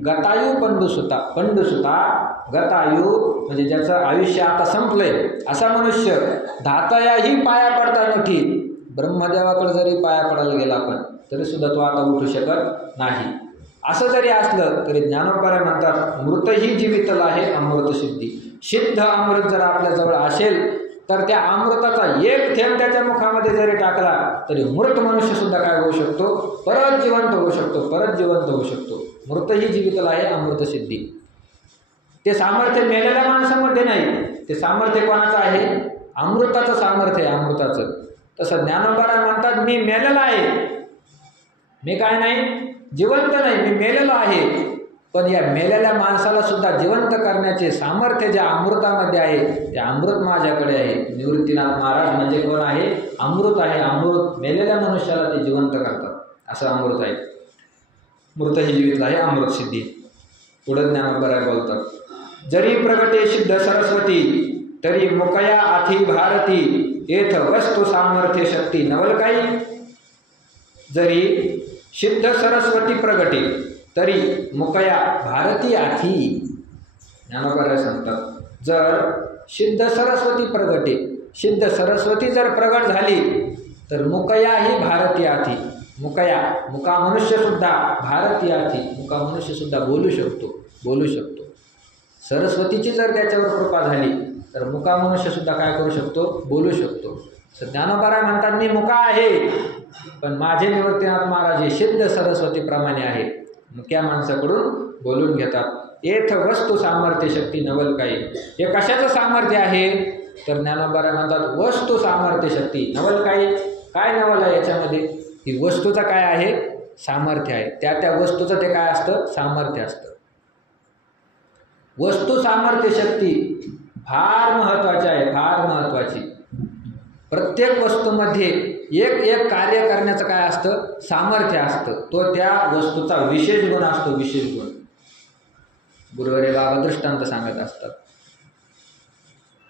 गतायू पंडुसुता. पंडुसुता गतायू म्हणजे ज्याचं आयुष्य आता संपलंय असा मनुष्य धातयाही पाया पडता नोठी. ब्रह्मदेवाकडे जरी पाया पडायला गेला आपण तरी सुद्धा तो आता उठू शकत नाही. असं जरी असलं तरी ज्ञानोबराय म्हणतात मृतही जीवितल आहे अमृत सिद्धी. सिद्ध अमृत जर आपल्याजवळ असेल तर त्या अमृताचा एक थेंब त्याच्या मुखामध्ये जरी टाकला तरी मृत मनुष्य सुद्धा काय होऊ शकतो, परत जिवंत होऊ शकतो, परत जिवंत होऊ शकतो. मृतही जीवितल आहे अमृत सिद्धी. ते सामर्थ्य मेलेल्या माणसामध्ये नाही, ते सामर्थ्य कोणाचं आहे, अमृताचं सामर्थ्य आहे, अमृताचं. तसं ज्ञानोबराय म्हणतात मी मेलेला आहे, मी काय नाही जिवंत नाही, मी मेलेलो आहे. पण या मेलेल्या माणसाला सुद्धा जिवंत करण्याचे सामर्थ्य ज्या अमृतामध्ये आहे ते अमृत माझ्याकडे आहे. निवृत्तीनाथ महाराज म्हणजे कोण आहे, अमृत आहे. अमृत मेलेल्या मनुष्याला ते जिवंत करतात असं अमृत आहे. मृतही जीवित आहे अमृत सिद्धी. पुढे ज्ञानोबराय बोलतात जरी प्रगटे सिद्ध सरस्वती तरी मुकया आथी भारती येथ वस्तु सामर्थ्य शक्ती नवल काही. जरी सिद्ध सरस्वती प्रगटे तरी मुकया भारती आथी. ज्ञानोबराय सांगतात जर सिद्ध सरस्वती प्रगटे, सिद्ध सरस्वती जर प्रगट झाली तर मुकया ही भारती आथी. मुकया मुका मनुष्य सुद्धा भारती आथी, मुका मनुष्य सुद्धा बोलू शकतो, बोलू शकतो. सरस्वतीची जर त्याच्यावर कृपा झाली तर मुका मनुष्य सुद्धा काय करू शकतो, बोलू शकतो. ज्ञानोबराय म्हणतात मी मुका आहे पण माझे निवृत्तीनाथ महाराज हे सिद्ध सरस्वतीप्रमाणे आहे. मुक्या माणसाकडून बोलून घेतात. येथ वस्तू सामर्थ्य शक्ती नवल काही. हे कशाचं सामर्थ्य आहे तर ज्ञानोबराय म्हणतात वस्तू सामर्थ्य शक्ती नवल काही. काय नवल आहे याच्यामध्ये, ही वस्तूचं काय आहे, सामर्थ्य आहे. त्या त्या वस्तूचं ते काय असतं, सामर्थ्य असतं. वस्तू सामर्थ्य शक्ती फार महत्त्वाची आहे, फार महत्त्वाची. प्रत्येक वस्तूमध्ये एक एक कार्य करण्याचं काय असतं, सामर्थ्य असतं. तो त्या वस्तूचा विशेष गुण असतो, विशेष गुण. गुरुवारी बाबा दृष्टांत सांगत असतात.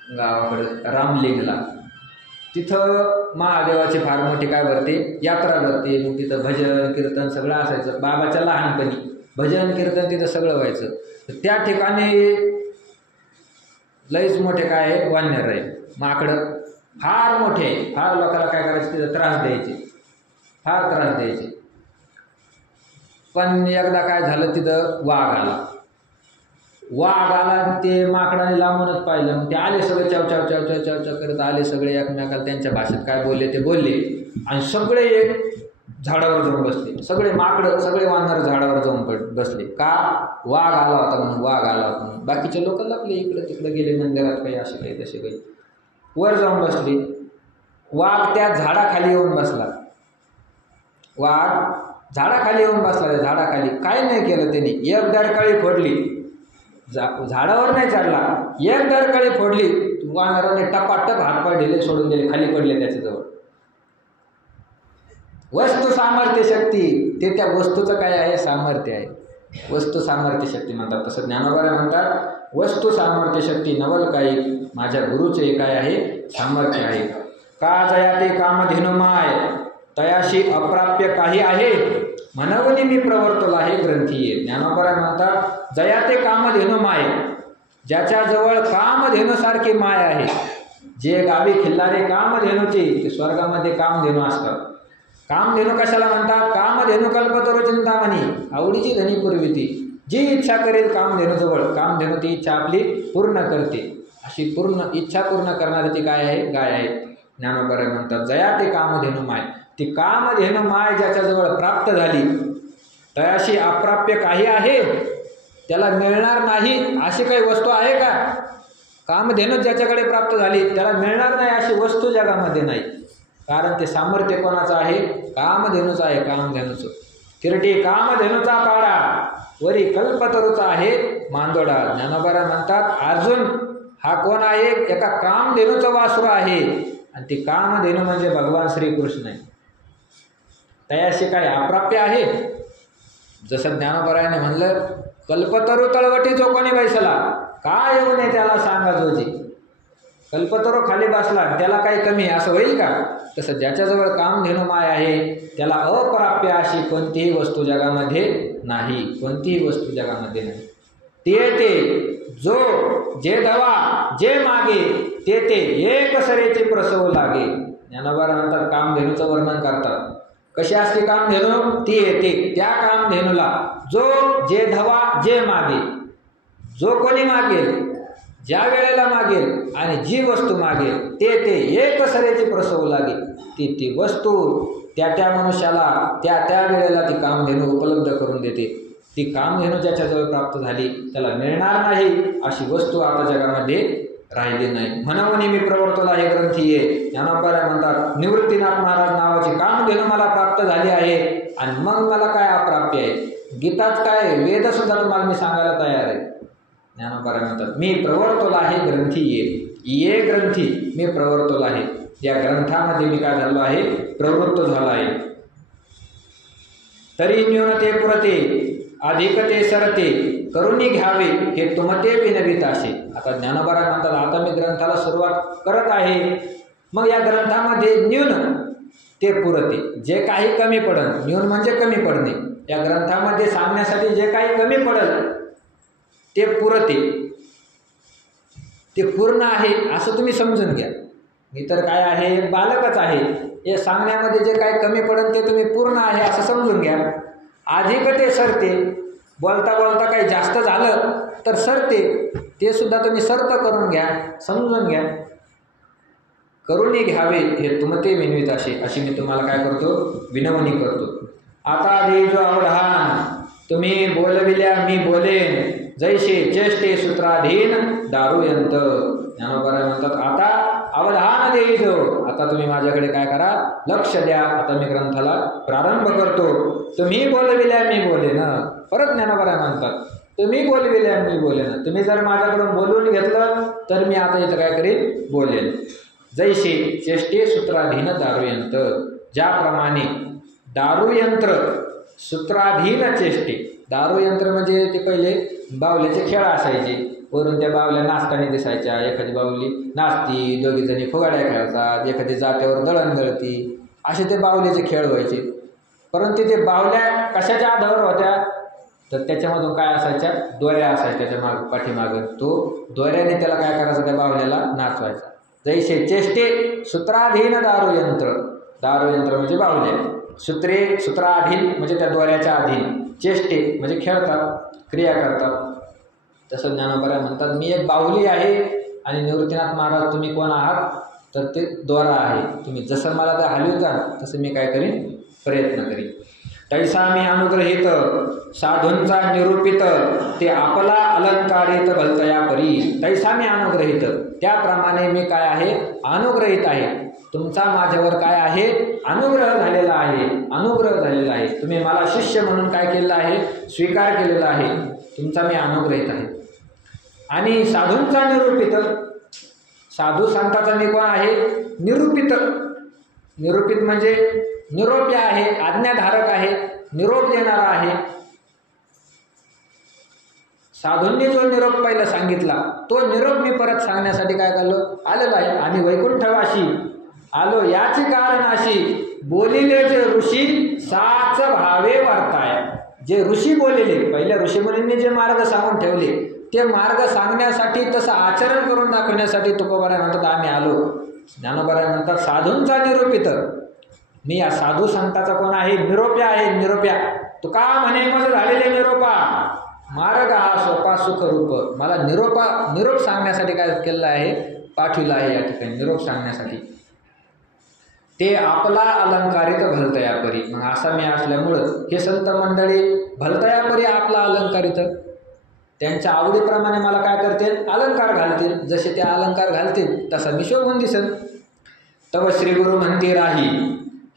गावाकडे रामलिंगला तिथं महादेवाची फार मोठी काय भरते, यात्रा भरते. मग तिथं भजन कीर्तन सगळं असायचं. बाबाच्या लहानपणी भजन कीर्तन तिथं सगळं व्हायचं. त्या ठिकाणी लईच मोठे काय आहे, वानर आहे, माकडं फार मोठे आहे. फार लोकांना काय करायचं, तिथं त्रास द्यायचे, फार त्रास द्यायचे. पण एकदा काय झालं, तिथं वाघ आला. वाघ आला ते माकडाने लांबूनच पाहिलं. मग ते आले सगळे चाव चाव चाव चाव चाव चाव करत आले सगळे एकमेकाला त्यांच्या भाषेत काय बोलले ते बोलले आणि सगळे एक झाडावर जाऊन बसले. सगळे माकडं सगळे वानर झाडावर जाऊन बसले. का, वाघ आला होता म्हणून, वाघ आला होता म्हणून. बाकीचे लोक लपले, इकडे तिकडे गेले मंदिरात, काही असे काही तसे काही. वर जाऊन बसले. वाघ त्या झाडाखाली येऊन बसला. वाघ झाडाखाली येऊन बसला. त्या झाडाखाली काय नाही केलं त्यांनी, एक दरकाळी फोडली. झाडावर नाही चढला, एक दरकाळी फोडली. वानराने टपाटप हातपाय ढिले सोडून दिले, खाली पडले त्याच्याजवळ. वस्तू सामर्थ्य शक्ती, ते त्या वस्तूचं काय आहे, सामर्थ्य आहे. वस्तू सामर्थ्य शक्ती म्हणतात. तसं ज्ञानोबराय म्हणतात वस्तू सामर्थ्य शक्ती नवल काही. माझ्या गुरुचे काय आहे, सामर्थ्य आहे. का जया ते कामधेनु माय तयाशी अप्राप्य काही आहे म्हणवनी मी प्रवर्तल आहे ग्रंथीये. ज्ञानोबराय म्हणतात जया ते कामधेनु माय, ज्याच्याजवळ कामधेनुसारखी माय आहे. जे गावी खिल्लारे कामधेनुचे ते स्वर्गामध्ये कामधेनु असतात. कामधेनु कशाला म्हणतात, कामधेनु कल्पतरू चिंतामणी, आवडीची धनी पुरविती. जी इच्छा करेल कामधेनुजवळ, कामधेनु ती इच्छा आपली पूर्ण करते. अशी पूर्ण इच्छा पूर्ण करणारी ती काय आहे, गाय आहे. ज्ञानोबराय म्हणतात जया ते कामधेनु माय, ती कामधेनु माय ज्याच्याजवळ प्राप्त झाली तयाशी अप्राप्य काही आहे, त्याला मिळणार नाही अशी काही वस्तू आहे का. कामधेनु ज्याच्याकडे प्राप्त झाली त्याला मिळणार नाही अशी वस्तू जगामध्ये नाही. कारण ते सामर्थ्य कोणाचं आहे, कामधेनुचं आहे, कामधेनुचं. किरटी कामधेनुचा पाडा वरी कल्पतरूचा आहे मांदोडा. ज्ञानोबराय म्हणतात अर्जुन हा कोण आहे, एका कामधेनुचं वासरू आहे. आणि ती कामधेनु म्हणजे भगवान श्रीकृष्ण आहे. तयाशी काय अप्राप्य आहे. जसं ज्ञानोबरायने म्हणलं कल्पतरू तळवटी जो कोणी बैसला, काय येऊ नये त्याला सांगा जोजी. कल्पतरू खाली बसला त्याला काही कमी असं होईल का? तसं ज्याच्याजवळ कामधेनू माय आहे त्याला अप्राप्य अशी कोणतीही वस्तू जगामध्ये नाही, कोणतीही वस्तू जगामध्ये नाही. ते जो जे धवा जे मागे ते एक सरेचे प्रसव लागे. ज्ञानोबा म्हणतात कामधेनूचं वर्णन करतात. कशी असते कामधेनू? ती येते त्या कामधेनूला जो जे धवा जे मागे, जो कोणी मागेल ज्या वेळेला मागेल आणि जी वस्तू मागेल ते एक सरेचे प्रसव लागे. ती वस्तू त्या मनुष्याला त्या वेळेला ती कामधेनू उपलब्ध करून देते. ती कामधेनू ज्याच्याजवळ प्राप्त झाली त्याला मिळणार नाही अशी वस्तू आता जगामध्ये राहिली नाही. म्हणून मी प्रवर्तला हे ग्रंथी आहे. ज्ञानोबा म्हणतात निवृत्तीनाथ महाराज नावाची कामधेनू मला प्राप्त झाली आहे आणि मग मला काय अप्राप्य आहे? गीताच काय वेद सुद्धा तुम्हाला मी सांगायला तयार आहे. ज्ञानोबा म्हणतात मी प्रवर्तला हे ग्रंथी ये ग्रंथी मी प्रवर्तला आहे. या ग्रंथामध्ये मी काय झालो आहे? प्रवृत्त झाला आहे. तरी न्यूनते पुरते अधिकते सरते करुणी घ्यावे हे तुमते विनवित असे. आता ज्ञानोबा म्हणतात आता मी ग्रंथाला सुरुवात करत आहे. मग या ग्रंथामध्ये न्यून ते पुरते जे काही कमी पडल, न्यून म्हणजे कमी पडणे, या ग्रंथामध्ये सांगण्यासाठी जे काही कमी पडल ते पुरते, ते पूर्ण आहे असं तुम्ही समजून घ्या. मी तर काय आहे बालकच आहे. हे सांगण्यामध्ये जे काही कमी पडेल ते तुम्ही पूर्ण आहे असं समजून घ्या. अधिक ते सरते, बोलता बोलता काही जास्त झालं तर सरते, ते सुद्धा तुम्ही सर्त करून घ्या, समजून घ्या. करुणी घ्यावे हे तुमते विनवित अशी मी तुम्हाला काय करतो? विनवणी करतो. आता दे जो अवधान तुम्ही बोलविल्या मी बोलेन जैसे चेष्टे सूत्राधीन दारूयंत. ज्ञानोबा म्हणतात आता अवधान देईजो, आता तुम्ही माझ्याकडे काय करा? लक्ष द्या. आता मी ग्रंथाला प्रारंभ करतो. तुम्ही बोलविल्या मी बोलेन. परत ज्ञानोबा म्हणतात तुम्ही बोलविल्या मी बोलेन. तुम्ही जर माझ्याकडून बोलवून घेतलं तर मी आता इथं काय करेन? बोलेन. जैसे चेष्टे सूत्राधीन दारूयंत, ज्याप्रमाणे दारूयंत्र सूत्राधीन चेष्टे. दारूयंत्र म्हणजे ते पहिले बावल्याचे खेळ असायचे. वरून त्या बावल्या नाचताना दिसायच्या. एखादी बावली नाचती, दोघी जणी फुगाड्या खेळतात, एखादी जात्यावर दळण दळती, असे ते बावलीचे खेळ व्हायचे. परंतु ते बावल्या कशाच्या आधार होत्या? तर त्याच्यामधून काय असायच्या? दोऱ्या असायच्या त्याच्या पाठीमागं. तो दोऱ्याने त्याला काय करायचं? त्या बावल्याला नाचवायचा. जैसे चेष्टे सूत्राधीन दारूयंत्र, दारूयंत्र म्हणजे बावल्या, सूत्रे सूत्राधीन म्हणजे त्या दोऱ्याच्या अधीन, चेष्टे म्हणजे खेळतात, क्रिया करतात. तसं ज्ञानोबा म्हणतात मी एक बाहुली आहे आणि निवृत्तीनाथ महाराज तुम्ही कोण आहात? तर ते द्वारा आहे. तुम्ही जसं मला ते हलवता तसं मी काय करीन? प्रयत्न करीन. तैसा मी अनुग्रहित साधूंचा निरूपित ते आपला अलंकारित भलतया परी. तैसा मी अनुग्रहित, त्याप्रमाणे मी काय आहे? अनुग्रहित आहे. तुमचा माझ्यावर काय आहे? अनुग्रह झालेला आहे. अनुग्रह झालेला आहे. तुम्ही मला शिष्य म्हणून काय केलेलं आहे? स्वीकार केलेला आहे. तुमचा मी अनुग्रहित आहे. आणि साधूंचा निरूपित, साधू संतांचा मी कोण आहे? निरूपित. निरूपित म्हणजे निरोप्य आहे, आज्ञाधारक आहे, निरोप देणारा आहे. साधूंनी जो निरोप पहिला सांगितला तो निरोप मी परत सांगण्यासाठी काय करलो? आलेलो आहे. आणि वैकुंठवाशी आलो याचे कारण अशी बोलिले जे ऋषी साच भावे वार्ताय. जे ऋषी बोललेले, पहिल्या ऋषीमुनींनी जे मार्ग सांगून ठेवले ते मार्ग सांगण्यासाठी, तसं आचरण करून दाखवण्यासाठी तुकोबाराय म्हणतात आम्ही आलो. ज्ञानोबाराय म्हणतात साधूंचा निरूपित. मी या साधू संताचा कोण आहे? निरोप्या आहे. निरोप्या तुका म्हणे मग झालेले निरोपा मार्ग हा सोपा सुखरूप. मला निरोप सांगण्यासाठी काय केलेलं आहे? पाठविला आहे या ठिकाणी निरोप सांगण्यासाठी. ते आपला अलंकारित भलतयापरी. मग असा मी असल्यामुळं हे संत मंडळी भलतयापरी आपला अलंकारित, त्यांच्या आवडीप्रमाणे मला काय करतील? अलंकार घालतील. जसे ते अलंकार घालतील तसा मी शोभून दिसेल. तव श्री गुरु म्हणती राही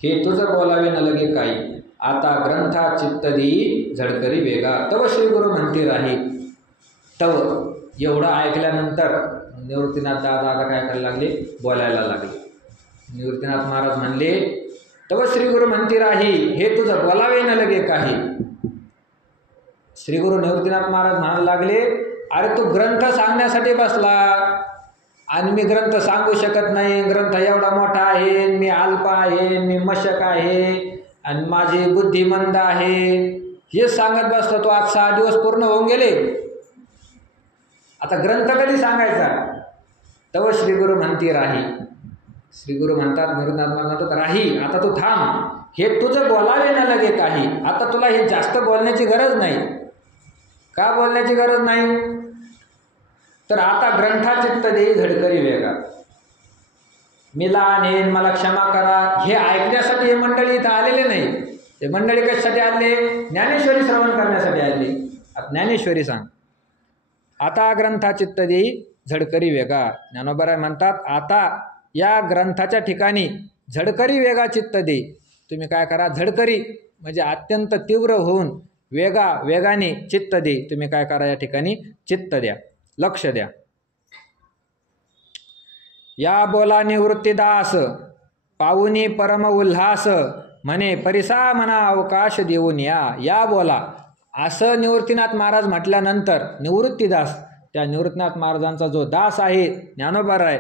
हे तुझं बोलावे न लगे काही, आता ग्रंथा चित्त देई झडकरी वेगा. तव श्री गुरु म्हणती राही. तव एवढं ऐकल्यानंतर निवृत्तीनाथ दादा काय करायला लागले? बोलायला लागले. निवृत्तीनाथ महाराज म्हणले तव श्री गुरु म्हणती राही हे तुझं बोलावे न लगे काही. श्री गुरु निवृत्तीनाथ महाराज म्हणायला लागले अरे तू ग्रंथ सांगण्यासाठी बसला आणि मी ग्रंथ सांगू शकत नाही, ग्रंथ एवढा मोठा आहे, मी अल्प आहे, मी मशक आहे आणि माझी बुद्धी मंद आहे, हे सांगत बसला तो. आज 6 दिवस पूर्ण होऊन गेले. आता ग्रंथ कधी सांगायचा? तव श्री गुरु म्हणती राही. श्री गुरु म्हणतात, गुरुनाथ म्हणतात राही, आता तू थांब, हे तुझं बोलावे ना लगे काही. आता तुला हे जास्त बोलण्याची गरज नाही. का बोलण्याची गरज नाही? तर आता ग्रंथा चित्त देई झडकरी वेगा. मी लहान आहे, मला क्षमा करा, हे ऐकण्यासाठी हे मंडळी इथं आलेले नाही. हे मंडळी कशासाठी आले? ज्ञानेश्वरी श्रवण करण्यासाठी आले. ज्ञानेश्वरी सांग. आता ग्रंथा चित्त देई झडकरी वेगा. ज्ञानोबा म्हणतात आता या ग्रंथाच्या ठिकाणी झडकरी वेगा चित्त दे. तुम्ही काय करा? झडकरी म्हणजे अत्यंत तीव्र होऊन वेगाने चित्त दे. तुम्ही काय करा? या ठिकाणी चित्त द्या, लक्ष द्या. या बोला निवृत्तीदास पाहुनी परम उल्हास म्हणे परिसा मना अवकाश देऊन या. या बोला असं निवृत्तीनाथ महाराज म्हटल्यानंतर निवृत्तीदास, त्या निवृत्तीनाथ महाराजांचा जो दास आहे ज्ञानोबाराय,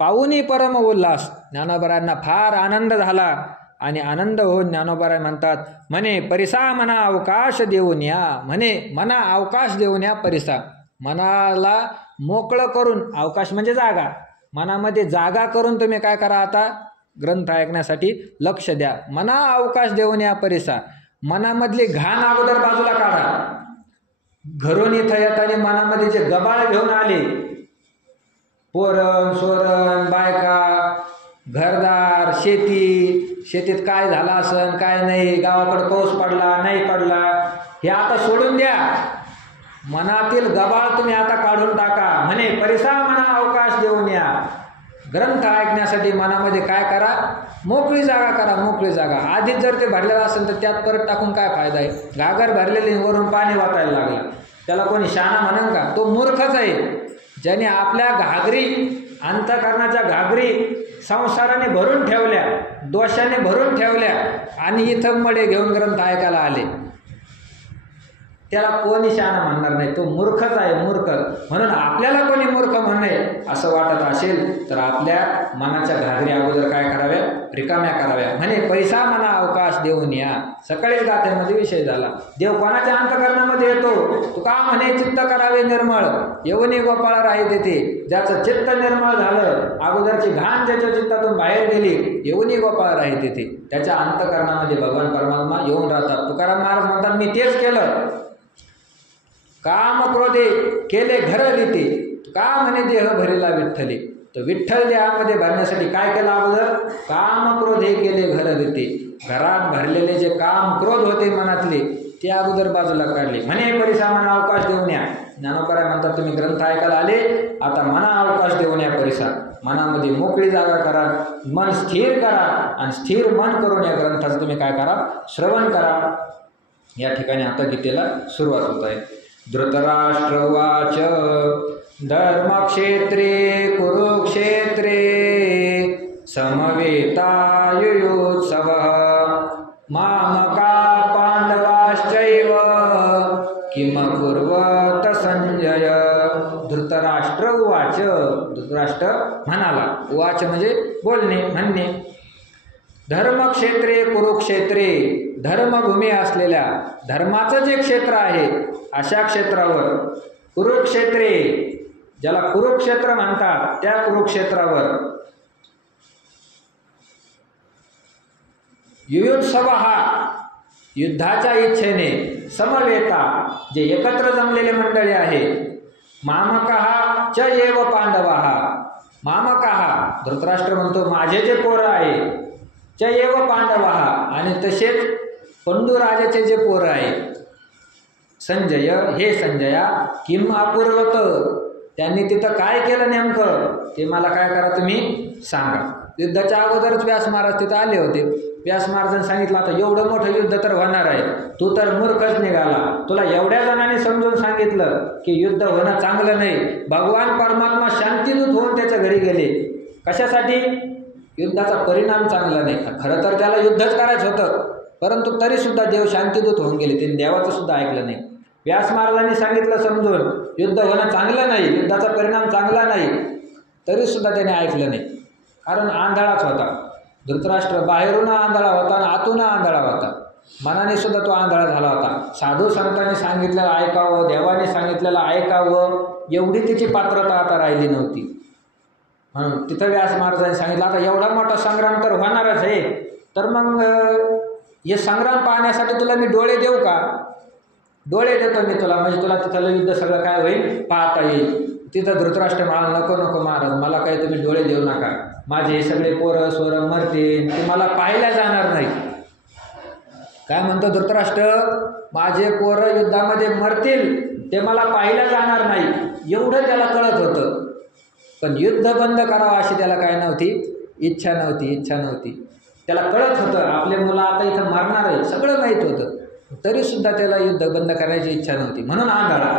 पाहुनी परम उल्हास, ज्ञानोबारायांना फार आनंद झाला आणि आनंद होऊन ज्ञानोबाराय म्हणतात म्हणे परिसा मना अवकाश देऊन या. म्हणे मना अवकाश देऊन या. परिसा मनाला मोकळं करून, अवकाश म्हणजे जागा, मनामध्ये जागा करून तुम्ही काय करा? आता ग्रंथ ऐकण्यासाठी लक्ष द्या. मना अवकाश देऊन या परिसा. मनामधली घाण अगोदर बाजूला काढा. घरून इथं येताना मनामध्ये जे गबाळ घेऊन आले, पोरण सोरण बायका घरदार शेतीत काय झाला असन काय नाही, गावाकडे पाऊस पडला नाही पडला, हे आता सोडून द्या. मनातील गबाळ तुम्ही आता काढून टाका. म्हणे परिसा मना अवकाश देऊन या. ग्रंथ ऐकण्यासाठी मनामध्ये काय करा? मोकळी जागा करा, मोकळी जागा. आधीच जर ते भरलेलं असेल तर त्यात परत टाकून काय फायदा आहे? घागर भरलेली वरून पाणी वाटायला लागलं, त्याला कोणी शहाणा म्हणन का? तो मूर्खच आहे. ज्याने आपल्या घागरी, अंतःकरणाच्या घागरी संसाराने भरून ठेवल्या, दोषाने भरून ठेवल्या आणि इथं मडे घेऊन ग्रंथ ऐकायला आले, त्याला कोणी शहाणा म्हणणार नाही. तो मूर्खच आहे, मूर्ख. म्हणून आपल्याला कोणी मूर्ख म्हणणे असं वाटत असेल तर आपल्या मनाच्या घागरी अगोदर काय कराव्या? रिकाम्या कराव्या. म्हणे पैसा मना अवकाश देऊन या. सकाळीच गाथेमध्ये विषय झाला. देव कोणाच्या अंतःकरणामध्ये येतो? तू का म्हणे चित्त करावे निर्मळ, येऊनी गोपाळ राही तेथे. ज्याचं चित्त निर्मळ झालं, अगोदरची घाण ज्याच्या चित्तातून बाहेर गेली, येऊनी गोपाळ राही तेथे, त्याच्या अंतःकरणामध्ये भगवान परमात्मा येऊन राहतात. तुकाराम महाराज म्हणतात मी तेच केलं. काम क्रोधे केले घर देते, का म्हणे देह भरेला विठ्ठले. तर विठ्ठल देहामध्ये भरण्यासाठी काय केलं अगोदर? काम क्रोधे केले घर देते. घरात भरलेले जे काम क्रोध होते मनातले, ते अगोदर बाजूला काढले. म्हणे परिसा मना अवकाश देऊन या. ज्ञानोबा म्हणतात तुम्ही ग्रंथ ऐकायला आले, आता मना अवकाश देऊन या परिसा. मनामध्ये मोकळी जागा करा, मन स्थिर करा आणि स्थिर मन करून या ग्रंथाचं तुम्ही काय करा? श्रवण करा. या ठिकाणी आता गीतेला सुरुवात होत आहे. धृतराष्ट्र उवाच धर्मक्षेत्रे कुरुक्षेत्रे समवेतायुयोत्सवः मामका पांडवाश्चैव किम कुर्वत संजय. धृतराष्ट्र उवाच. धृतराष्ट्र म्हणाला. उवाच म्हणजे बोलणे, म्हणणे. धर्मक्षेत्रे कुरुक्षेत्रे, धर्मभूमी असलेल्या, धर्माचं जे क्षेत्र आहे अशा क्षेत्रावर, कुरुक्षेत्रे ज्याला कुरुक्षेत्र म्हणतात त्या कुरुक्षेत्रावर युयोत्सव हा युद्धाच्या इच्छेने समवेता जे एकत्र जमलेले मंडळी आहे. मामकः च एव पांडवाः. मामकः धृतराष्ट्र म्हणतो माझे जे पोरं आहे, च एव पांडवाः आणि तसेच पंडुराजाचे जे पोरं आहे. संजय, हे संजया, किम अपूर्वत, त्यांनी तिथं काय केलं नेमकं ते मला काय करा तुम्ही सांगा. युद्धाच्या अगोदरच व्यास महाराज तिथं आले होते. व्यास महाराजांनी सांगितलं आता एवढं मोठं युद्ध तर होणार आहे, तू तर मूर्खच निघाला. तुला एवढ्या जणांनी समजून सांगितलं की युद्ध होणं चांगलं नाही. भगवान परमात्मा शांतीदूत होऊन त्याच्या घरी गेले. कशासाठी? युद्धाचा परिणाम चांगला नाही. खरं तर त्याला युद्धच करायचं होतं, परंतु तरीसुद्धा देव शांतीदूत होऊन गेले. त्यांनी देवाचं सुद्धा ऐकलं नाही. व्यास महाराजांनी सांगितलं समजून युद्ध होणं चांगलं नाही, युद्धाचा परिणाम चांगला नाही. तरीसुद्धा त्याने ऐकलं नाही, कारण आंधळाच होता. धृतराष्ट्र बाहेरून आंधळा होता आणि आतून आंधळा होता. मनाने सुद्धा तो आंधळा झाला होता. साधू संतांनी सांगितलेलं ऐकावं, देवाने सांगितलेलं ऐकावं, एवढी त्याची पात्रता आता राहिली नव्हती. म्हणून तिथं व्यास महाराजांनी सांगितलं, आता एवढा मोठा संग्राम तर होणारच आहे, तर मग हे संग्राम पाहण्यासाठी तुला मी डोळे देऊ का? डोळे देतो मी तुला, म्हणजे तुला तिथलं युद्ध सगळं काय होईल पाहता येईल. तिथं धृतराष्ट्र म्हणाला, नको नको महाराज, मला काही तुम्ही डोळे देऊ नका. माझे हे सगळे पोरं सोरं मरतील, ते मला पाहायला जाणार नाही. काय म्हणतो धृतराष्ट्र? माझे पोरं युद्धामध्ये मरतील, ते मला पाहायला जाणार नाही, एवढं त्याला कळत होतं. पण युद्ध बंद करावं अशी त्याला काय नव्हती, इच्छा नव्हती. त्याला कळत होतं आपले मुलं आता इथं मरणार आहे, सगळं माहीत होतं, तरीसुद्धा त्याला युद्ध बंद करायची इच्छा नव्हती, म्हणून आंधळा.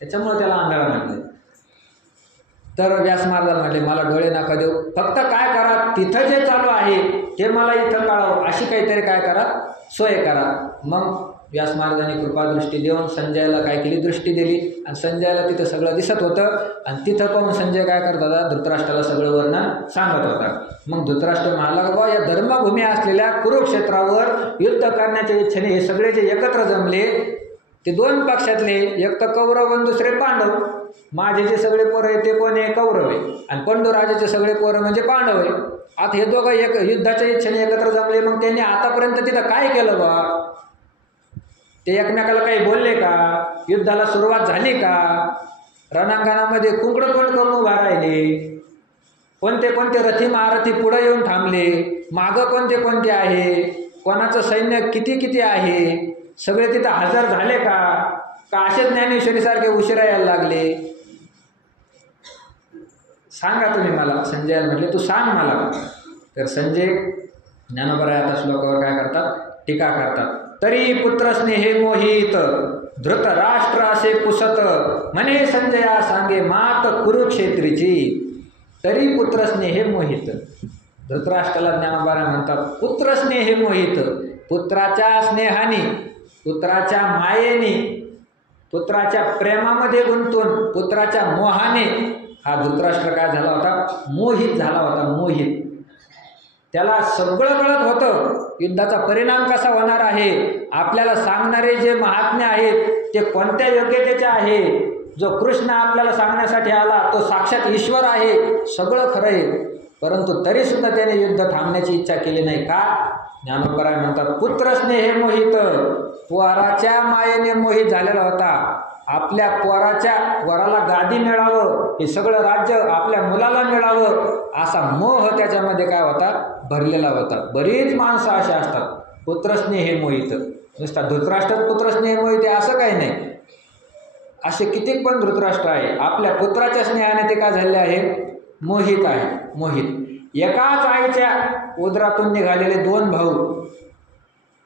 त्याच्यामुळे त्याला आंधळा म्हटले. तर व्यास महाराज म्हटले, मला डोळे नका देऊ, फक्त काय करा, तिथं जे चालू आहे ते मला इथं कळावं, अशी काहीतरी काय करा, सोय करा. मग व्यास महाराजांनी कृपादृष्टी देऊन संजयाला काय केली, दृष्टी दिली, आणि संजयाला तिथं सगळं दिसत होतं. आणि तिथं पाहून संजय काय करत होता, धृतराष्ट्राला सगळं वर्णन सांगत होता. मग धृतराष्ट्र म्हणाला, बाबा या धर्मभूमी असलेल्या कुरुक्षेत्रावर युद्ध करण्याच्या इच्छेने हे सगळे जे एकत्र जमले, ते दोन पक्षातले, एक तर कौरव आणि दुसरे पांडव. माझे जे सगळे पोरं आहे ते कोण आहे, कौरव आहे, आणि पांडुराजाचे सगळे पोरं म्हणजे पांडव आहे. आता हे दोघं एक युद्धाच्या इच्छेने एकत्र जमले. मग त्यांनी आतापर्यंत तिथं काय केलं बा? ते एकमेकाला काही बोलले का? युद्धाला सुरुवात झाली का? रणांगणामध्ये कुंकडं तोंड करून उभा राहिले. कोणते कोणते रथी महारथी पुढे येऊन थांबले, मागं कोणते कोणते आहे, कोणाचं सैन्य किती किती आहे, सगळे तिथं हजर झाले का? का असे ज्ञानेश्वरीसारखे उशिरा यायला लागले? सांगा तुम्ही मला. संजयाला म्हटले, तू सांग मला. तर संजय ज्ञानोबा आता श्लोकावर काय करतात, टीका करतात. तरी पुत्र स्नेहे मोहित धृतराष्ट्र असे पुसत, म्हणे संजया सांगे मात कुरुक्षेत्रीची. तरी पुत्र स्नेहे मोहित. धृतराष्ट्राला ज्ञानोबा म्हणतात पुत्र स्नेहे मोहित. पुत्राच्या स्नेहाने, पुत्राच्या मायेने, पुत्राच्या प्रेमामध्ये गुंतून, पुत्राच्या मोहाने हा धृतराष्ट्र काय झाला होता, मोहित झाला होता. मोहित. त्याला सगळं कळत होतं युद्धाचा परिणाम कसा होणार आहे. आपल्याला सांगणारे जे महात्मे आहेत ते कोणत्या योग्यतेचे आहे. जो कृष्ण आपल्याला सांगण्यासाठी आला तो साक्षात ईश्वर आहे, सगळं खरं आहे. परंतु तरीसुद्धा त्याने युद्ध थांबण्याची इच्छा केली नाही. का? ज्ञानोबा म्हणतात पुत्र स्नेहे मोहित. पोराच्या मायेने मोहित झालेला होता. आपल्या वराला गादी मिळावं, हे सगळं राज्य आपल्या मुलाला मिळावं, असा मोह त्याच्यामध्ये काय होता, भरलेला होता. बरीच माणसं अशी असतात पुत्रस्नेह मोहित. नुसता धृतराष्ट्र पुत्रस्नेह मोहित आहे असं काही नाही. असे कितीक पण धृतराष्ट्र आहे, आपल्या पुत्राच्या स्नेहाने ते काय झालेले आहे, मोहित आहे. मोहित. एकाच आईच्या उदरातून निघालेले दोन भाऊ,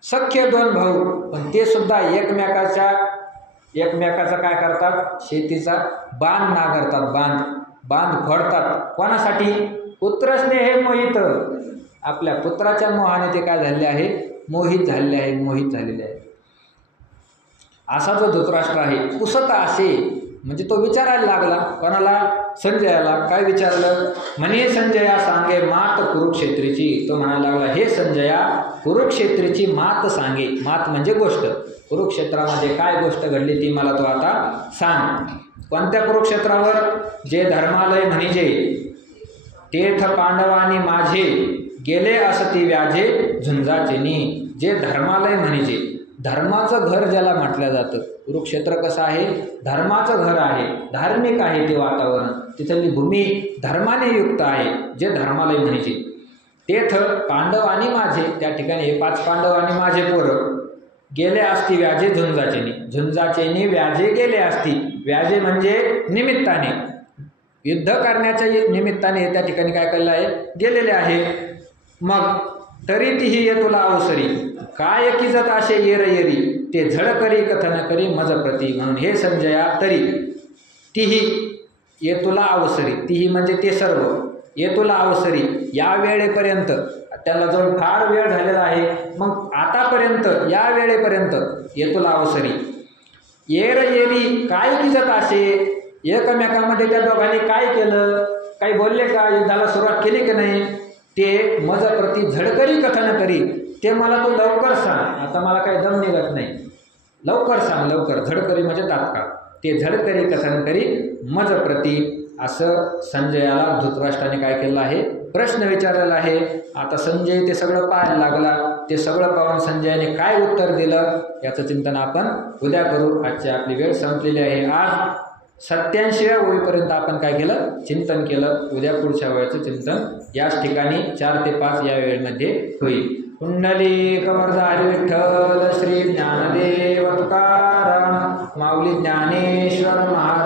सख्य दोन भाऊ, पण ते सुद्धा एकमेकाचा काय करतात, शेतीचा बांध नांगरतात, बांध फोडतात. कोणासाठी? पुत्रस्नेह मोहित. आपल्या पुत्राच्या मोहाने ते काय झालेले आहे, मोहित झालेले आहे. असा जो धृतराष्ट्र आहे पुसत असे, म्हणजे तो विचारायला लागला. कोणाला? संजयाला. काय विचारलं? म्हणे संजया सांगे मात कुरुक्षेत्रीची. तो म्हणायला लागला, हे संजया कुरुक्षेत्रीची मात सांगे. मात म्हणजे गोष्ट. कुरुक्षेत्रामध्ये काय गोष्ट घडली ती मला तो आता सांग. कोणत्या कुरुक्षेत्रावर? जे धर्मालय म्हणजे तेथ पांडवानी माझे गेले असती व्याजे झुंजाचेनी. जे धर्मालय म्हणजे धर्माचं घर ज्याला म्हटलं जातं. कुरुक्षेत्र कसं आहे, धर्माचं घर आहे, धार्मिक आहे ते वातावरण, तिथली भूमी धर्माने युक्त आहे, जे धर्मालय म्हणजे. तेथ पांडव आणि माझे, त्या ठिकाणी हे 5 पांडव आणि माझे पोरं गेले असती व्याजे झुंजाचेनी. झुंजाचेनी व्याजे गेले असती. व्याजे म्हणजे निमित्ताने, युद्ध करण्याच्या निमित्ताने त्या ठिकाणी काय केलेलं आहे, गेलेले आहे. मग तरी तीही ये तुला अवसरी, काय किजत असे येर येरी, ते झड करी कथन करी मज प्रती. म्हणून हे संजया तरी तीही ये तुला अवसरी. तीही म्हणजे ते सर्व. ये तुला अवसरी, या वेळेपर्यंत त्याला जाऊन फार वेळ झालेला आहे. मग आतापर्यंत, या वेळेपर्यंत ये तुला अवसरी. येर येरी काय किजत असे, एकमेकांमध्ये त्या दोघांनी काय केलं, काही बोलले का, युद्धाला सुरुवात केली की नाही, ते मज प्रति झडकरी कथन करी, ते मला तू लवकर सांग, आता मला काही दम निघत नाही, लवकर सांग, लवकर. झडकरी म्हणजे तात्काळ. ते झडकरी कथन करी मज प्रति, असं संजयाला धृतराष्ट्राने काय केलं आहे, प्रश्न विचारलेला आहे. आता संजय ते सगळं पाहायला लागला. ते सगळं पाहून संजयाने काय उत्तर दिलं याचं चिंतन आपण उद्या करू. आजची आपली वेळ संपलेली आहे. आज 87व्या ओळीपर्यंत आपण काय केलं, चिंतन केलं. उद्या पुढच्या वेळेचं चिंतन याच ठिकाणी 4 ते 5 या वेळेमध्ये होईल. कुंडलिक वरदारी विठ्ठल श्री ज्ञानदेव तुकाराम माऊली ज्ञानेश्वर महाराज